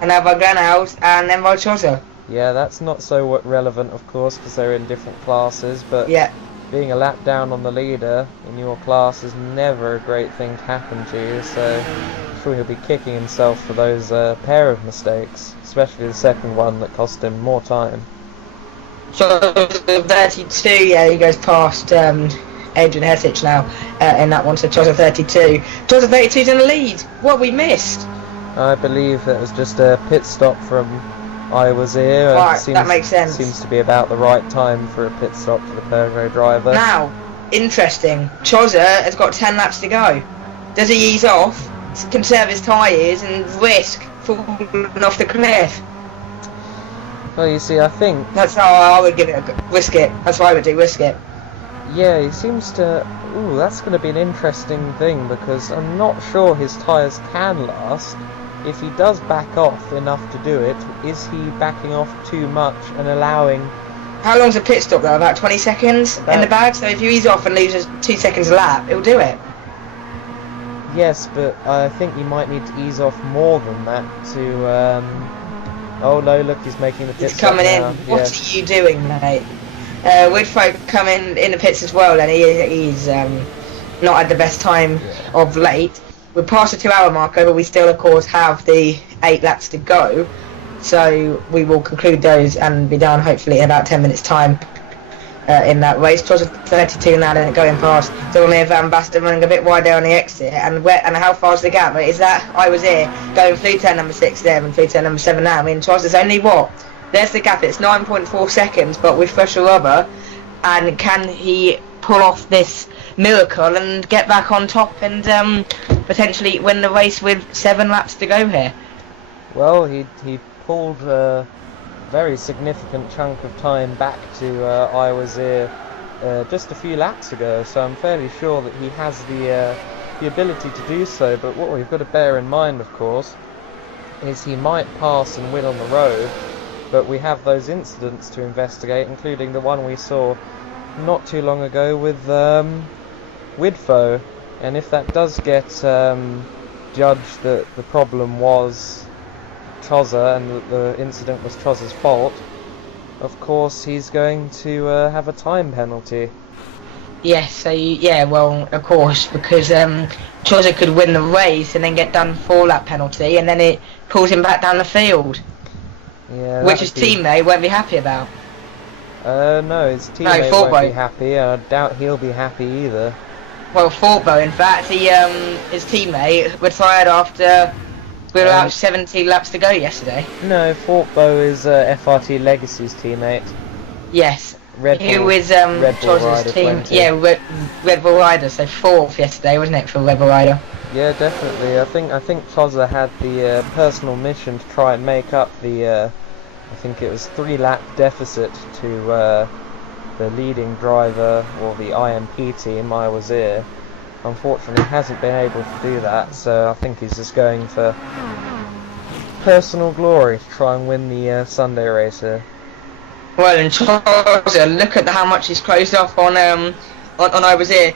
And now by Gran and then by Chozza. Yeah, that's not so relevant, of course, because they're in different classes, but yeah. Being a lap down on the leader in your class is never a great thing to happen to you, so I'm sure he'll be kicking himself for those pair of mistakes, especially the second one that cost him more time. So 32, yeah, he goes past Adrian Hettich now in that one, so Chozza 32. Chozza 32's in the lead. What we missed? I believe that was just a pit stop from I was here. Right, that makes sense. Seems to be about the right time for a pit stop for the Peugeot driver. Now, interesting. Chozza has got 10 laps to go. Does he ease off, conserve his tyres, and risk falling off the cliff? Well, you see, I think that's how I would give it risk it. That's what I would do. Risk it. Yeah, he seems to. Ooh, that's going to be an interesting thing because I'm not sure his tyres can last. If he does back off enough to do it, is he backing off too much and allowing... How long's a pit stop though? About 20 seconds in the bag? So if you ease off and loses 2 seconds a lap, it'll do it. Yes, but I think you might need to ease off more than that to... Oh no, look, he's making the pit stop coming now. in. What are you doing, mate? Widfow coming in the pits as well, and he's not had the best time of late. We're past the 2 hour marker, but we still of course have the 8 laps to go, so we will conclude those and be done hopefully in about 10 minutes time in that race. Chozza 32 now, then going past Turismo Van Basten, running a bit wider on the exit, and how far's the gap? Is that I was here going through turn number 6 there and through turn number 7 now? I mean, Chozza's only what? There's the gap, it's 9.4 seconds, but with fresher rubber, and can he pull off this miracle and get back on top and potentially win the race with 7 laps to go here? Well, he pulled a very significant chunk of time back to I was here just a few laps ago, so I'm fairly sure that he has the ability to do so. But what we've got to bear in mind, of course, is he might pass and win on the road, but we have those incidents to investigate, including the one we saw not too long ago with Widfow, and if that does get judged that the problem was Chozza and that the incident was Chozza's fault, of course he's going to have a time penalty. Yes, so yeah, well, of course, because Chozza could win the race and then get done for that penalty, and then it pulls him back down the field. Yeah, which his teammate won't be happy about. No, his teammate won't be happy. I doubt he'll be happy either. Well, Fortbo, in fact, his teammate retired after we were about 17 laps to go yesterday. No, Fortbo is FRT Legacy's teammate. Yes. Red Bull, who was Red Bull Chozza's team? 20. Yeah, Red Bull Rider. So 4th yesterday, wasn't it, for Red Bull Rider? Yeah, definitely. I think Chozza had the personal mission to try and make up the I think it was 3-lap deficit to the leading driver, or the IMP team, I was here. Unfortunately, hasn't been able to do that, so I think he's just going for personal glory to try and win the Sunday race here. Well, and Chozza, look at how much he's closed off on I was here.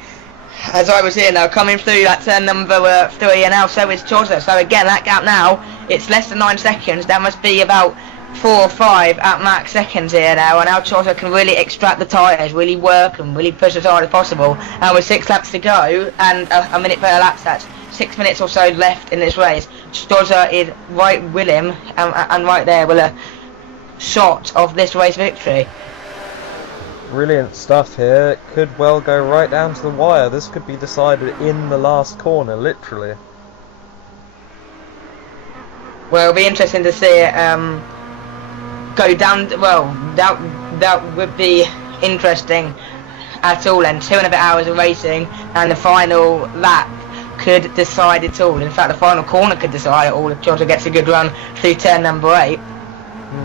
As I was here now, coming through that turn number 3, and now so is Chozza. So again, that gap now, it's less than 9 seconds. That must be about 4 or 5 at max seconds here now, and now Chozza can really extract the tyres, really work and really push as hard as possible. And with 6 laps to go and a minute per lap, that's 6 minutes or so left in this race. Chozza is right with him and right there with a shot of this race victory. Brilliant stuff here. It could well go right down to the wire. This could be decided in the last corner, literally. Well, it'll be interesting to see it go down. Well, that would be interesting at all, and 2 and a bit hours of racing, and the final lap could decide it all. In fact, the final corner could decide it all if Jota gets a good run through turn number 8.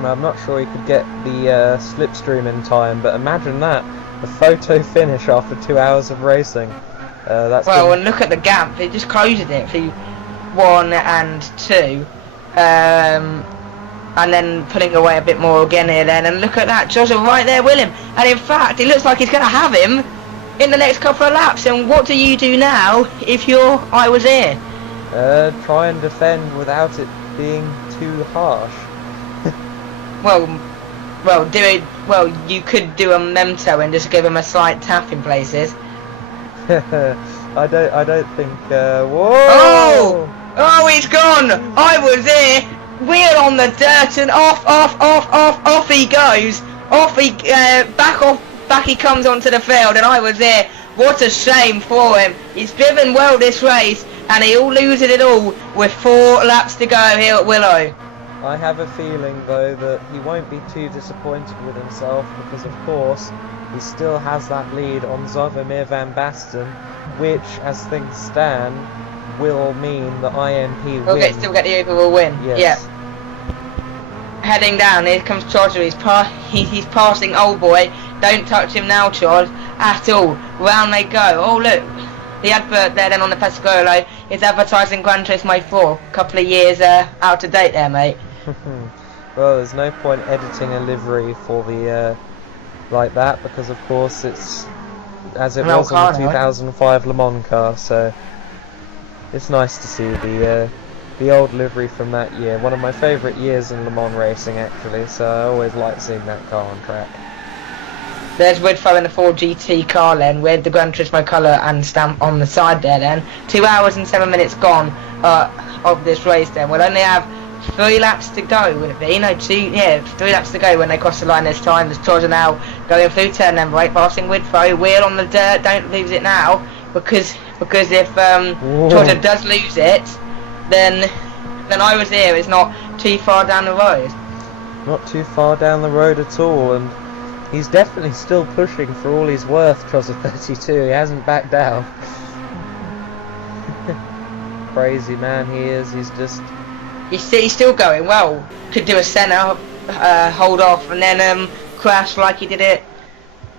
I'm not sure he could get the slipstream in time, but imagine that, the photo finish after 2 hours of racing. And look at the gap, they just closed it through 1 and 2, and then putting away a bit more again here then, and look at that, Jota right there with him, and in fact it looks like he's going to have him in the next couple of laps. And what do you do now if I was here? Try and defend without it being too harsh. You could do a memento and just give him a slight tap in places. I don't think. Whoa! Oh, he's gone! I was here. Wheel on the dirt and off he goes. Back he comes onto the field, and I was there. What a shame for him. He's driven well this race, and he'll lose it all with 4 laps to go here at Willow. I have a feeling, though, that he won't be too disappointed with himself, because of course he still has that lead on Zvomir van Basten, which, as things stand, will mean the IMP win. Still get the overall win. Yes. Yeah. Heading down, here comes Chodger. He's passing Old Boy. Don't touch him now, Chod, at all. Round they go. Oh look, the advert there then on the Pasquale is advertising Gran Turismo 4. Couple of years out of date there, mate. Well, there's no point editing a livery for the like that, because of course it's as it was in the 2005 Le Mans car, so it's nice to see the old livery from that year. One of my favourite years in Le Mans racing, actually, so I always like seeing that car on track. There's Woodfoe in the Ford GT car then, with the Gran Turismo colour and stamp on the side there then. 2 hours and 7 minutes gone of this race then. We'll only have 3 laps to go, would it be? No, 3 laps to go when they cross the line this time. The Trods are now going through turn number 8, passing Woodfoe. Wheel on the dirt, don't lose it now, because if Trotter does lose it, then I was here. It's not too far down the road. Not too far down the road at all, and he's definitely still pushing for all he's worth, Trotter 32. He hasn't backed down. Crazy man he is. He's still going well. Could do a Senna, hold off, and then crash like he did it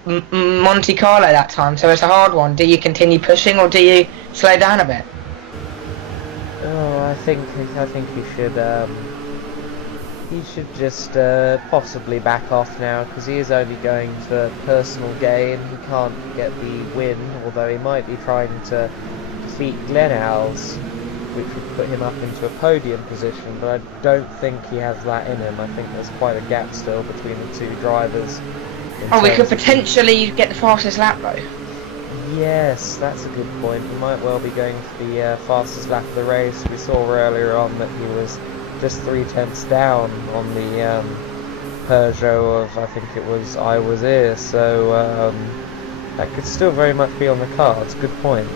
Monte Carlo that time. So it's a hard one. Do you continue pushing, or do you slow down a bit? Oh, I think he should just possibly back off now, because he is only going for personal gain. He can't get the win, although he might be trying to defeat Glenal's, which would put him up into a podium position, but I don't think he has that in him. I think there's quite a gap still between the 2 drivers. Oh, we could potentially get the fastest lap though. Yes, that's a good point. He might well be going for the fastest lap of the race. We saw earlier on that he was just 3/10 down on the Peugeot of, I think it was I Was Here, so that could still very much be on the cards. Good point.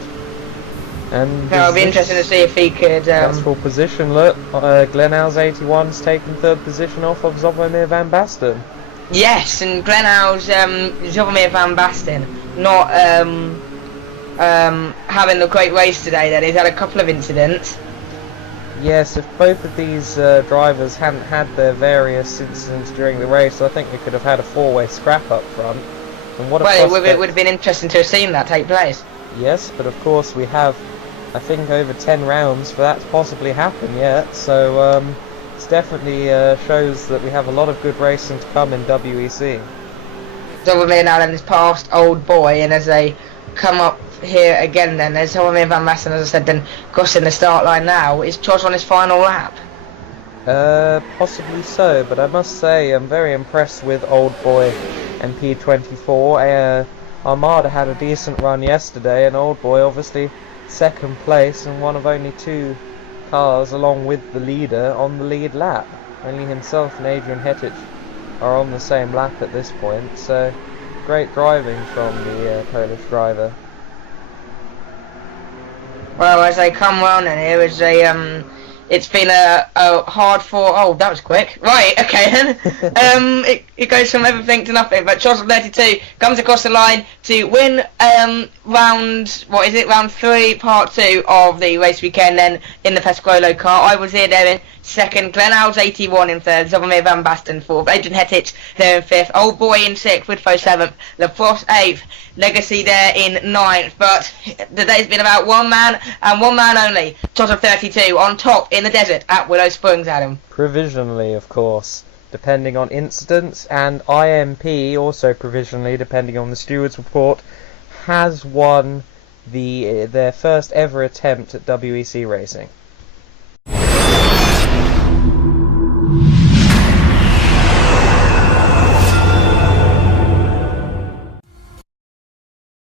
And it'll be interesting to see if he could. That's full position. Look, Glenal's 81's taken 3rd position off of Zvomir van Basten. Yes, and Glenal's Zvomir van Basten not having a great race today. Then he's had a couple of incidents. Yes, if both of these drivers hadn't had their various incidents during the race, I think we could have had a 4-way scrap up front. And what it would have been interesting to have seen that take place. Yes, but of course we have, I think, over 10 rounds for that to possibly happen yet, so it definitely shows that we have a lot of good racing to come in WEC. Zvomir now then is past Old Boy, and as they come up here again then, there's Zvomir van Basten, as I said, then crossing the start line now. Is Josh on his final lap? Possibly so, but I must say I'm very impressed with Old Boy and P24. Armada had a decent run yesterday, and Old Boy obviously 2nd place and one of only 2 cars along with the leader on the lead lap. Only himself and Adrian Hetich are on the same lap at this point, so great driving from the Polish driver. Well, as they come round, and here is a it's been a hard fought. Oh, that was quick. Right, okay then. It goes from everything to nothing. But Charles 32 comes across the line to win round 3, part 2 of the race weekend. Then in the Pasquale car, I was here there in second. Glenn Howes 81 in third. Zovomir Van Basten 4th. Adrian Hettich there in 5th. Old Boy in 6th. Woodfoe 7th. Lafrosse 8th. Legacy there in 9th. But the day's been about one man and one man only. Charles 32 on top in the desert at Willow Springs, Adam. Provisionally, of course, depending on incidents, and IMP also provisionally, depending on the steward's report, has won their first ever attempt at WEC racing.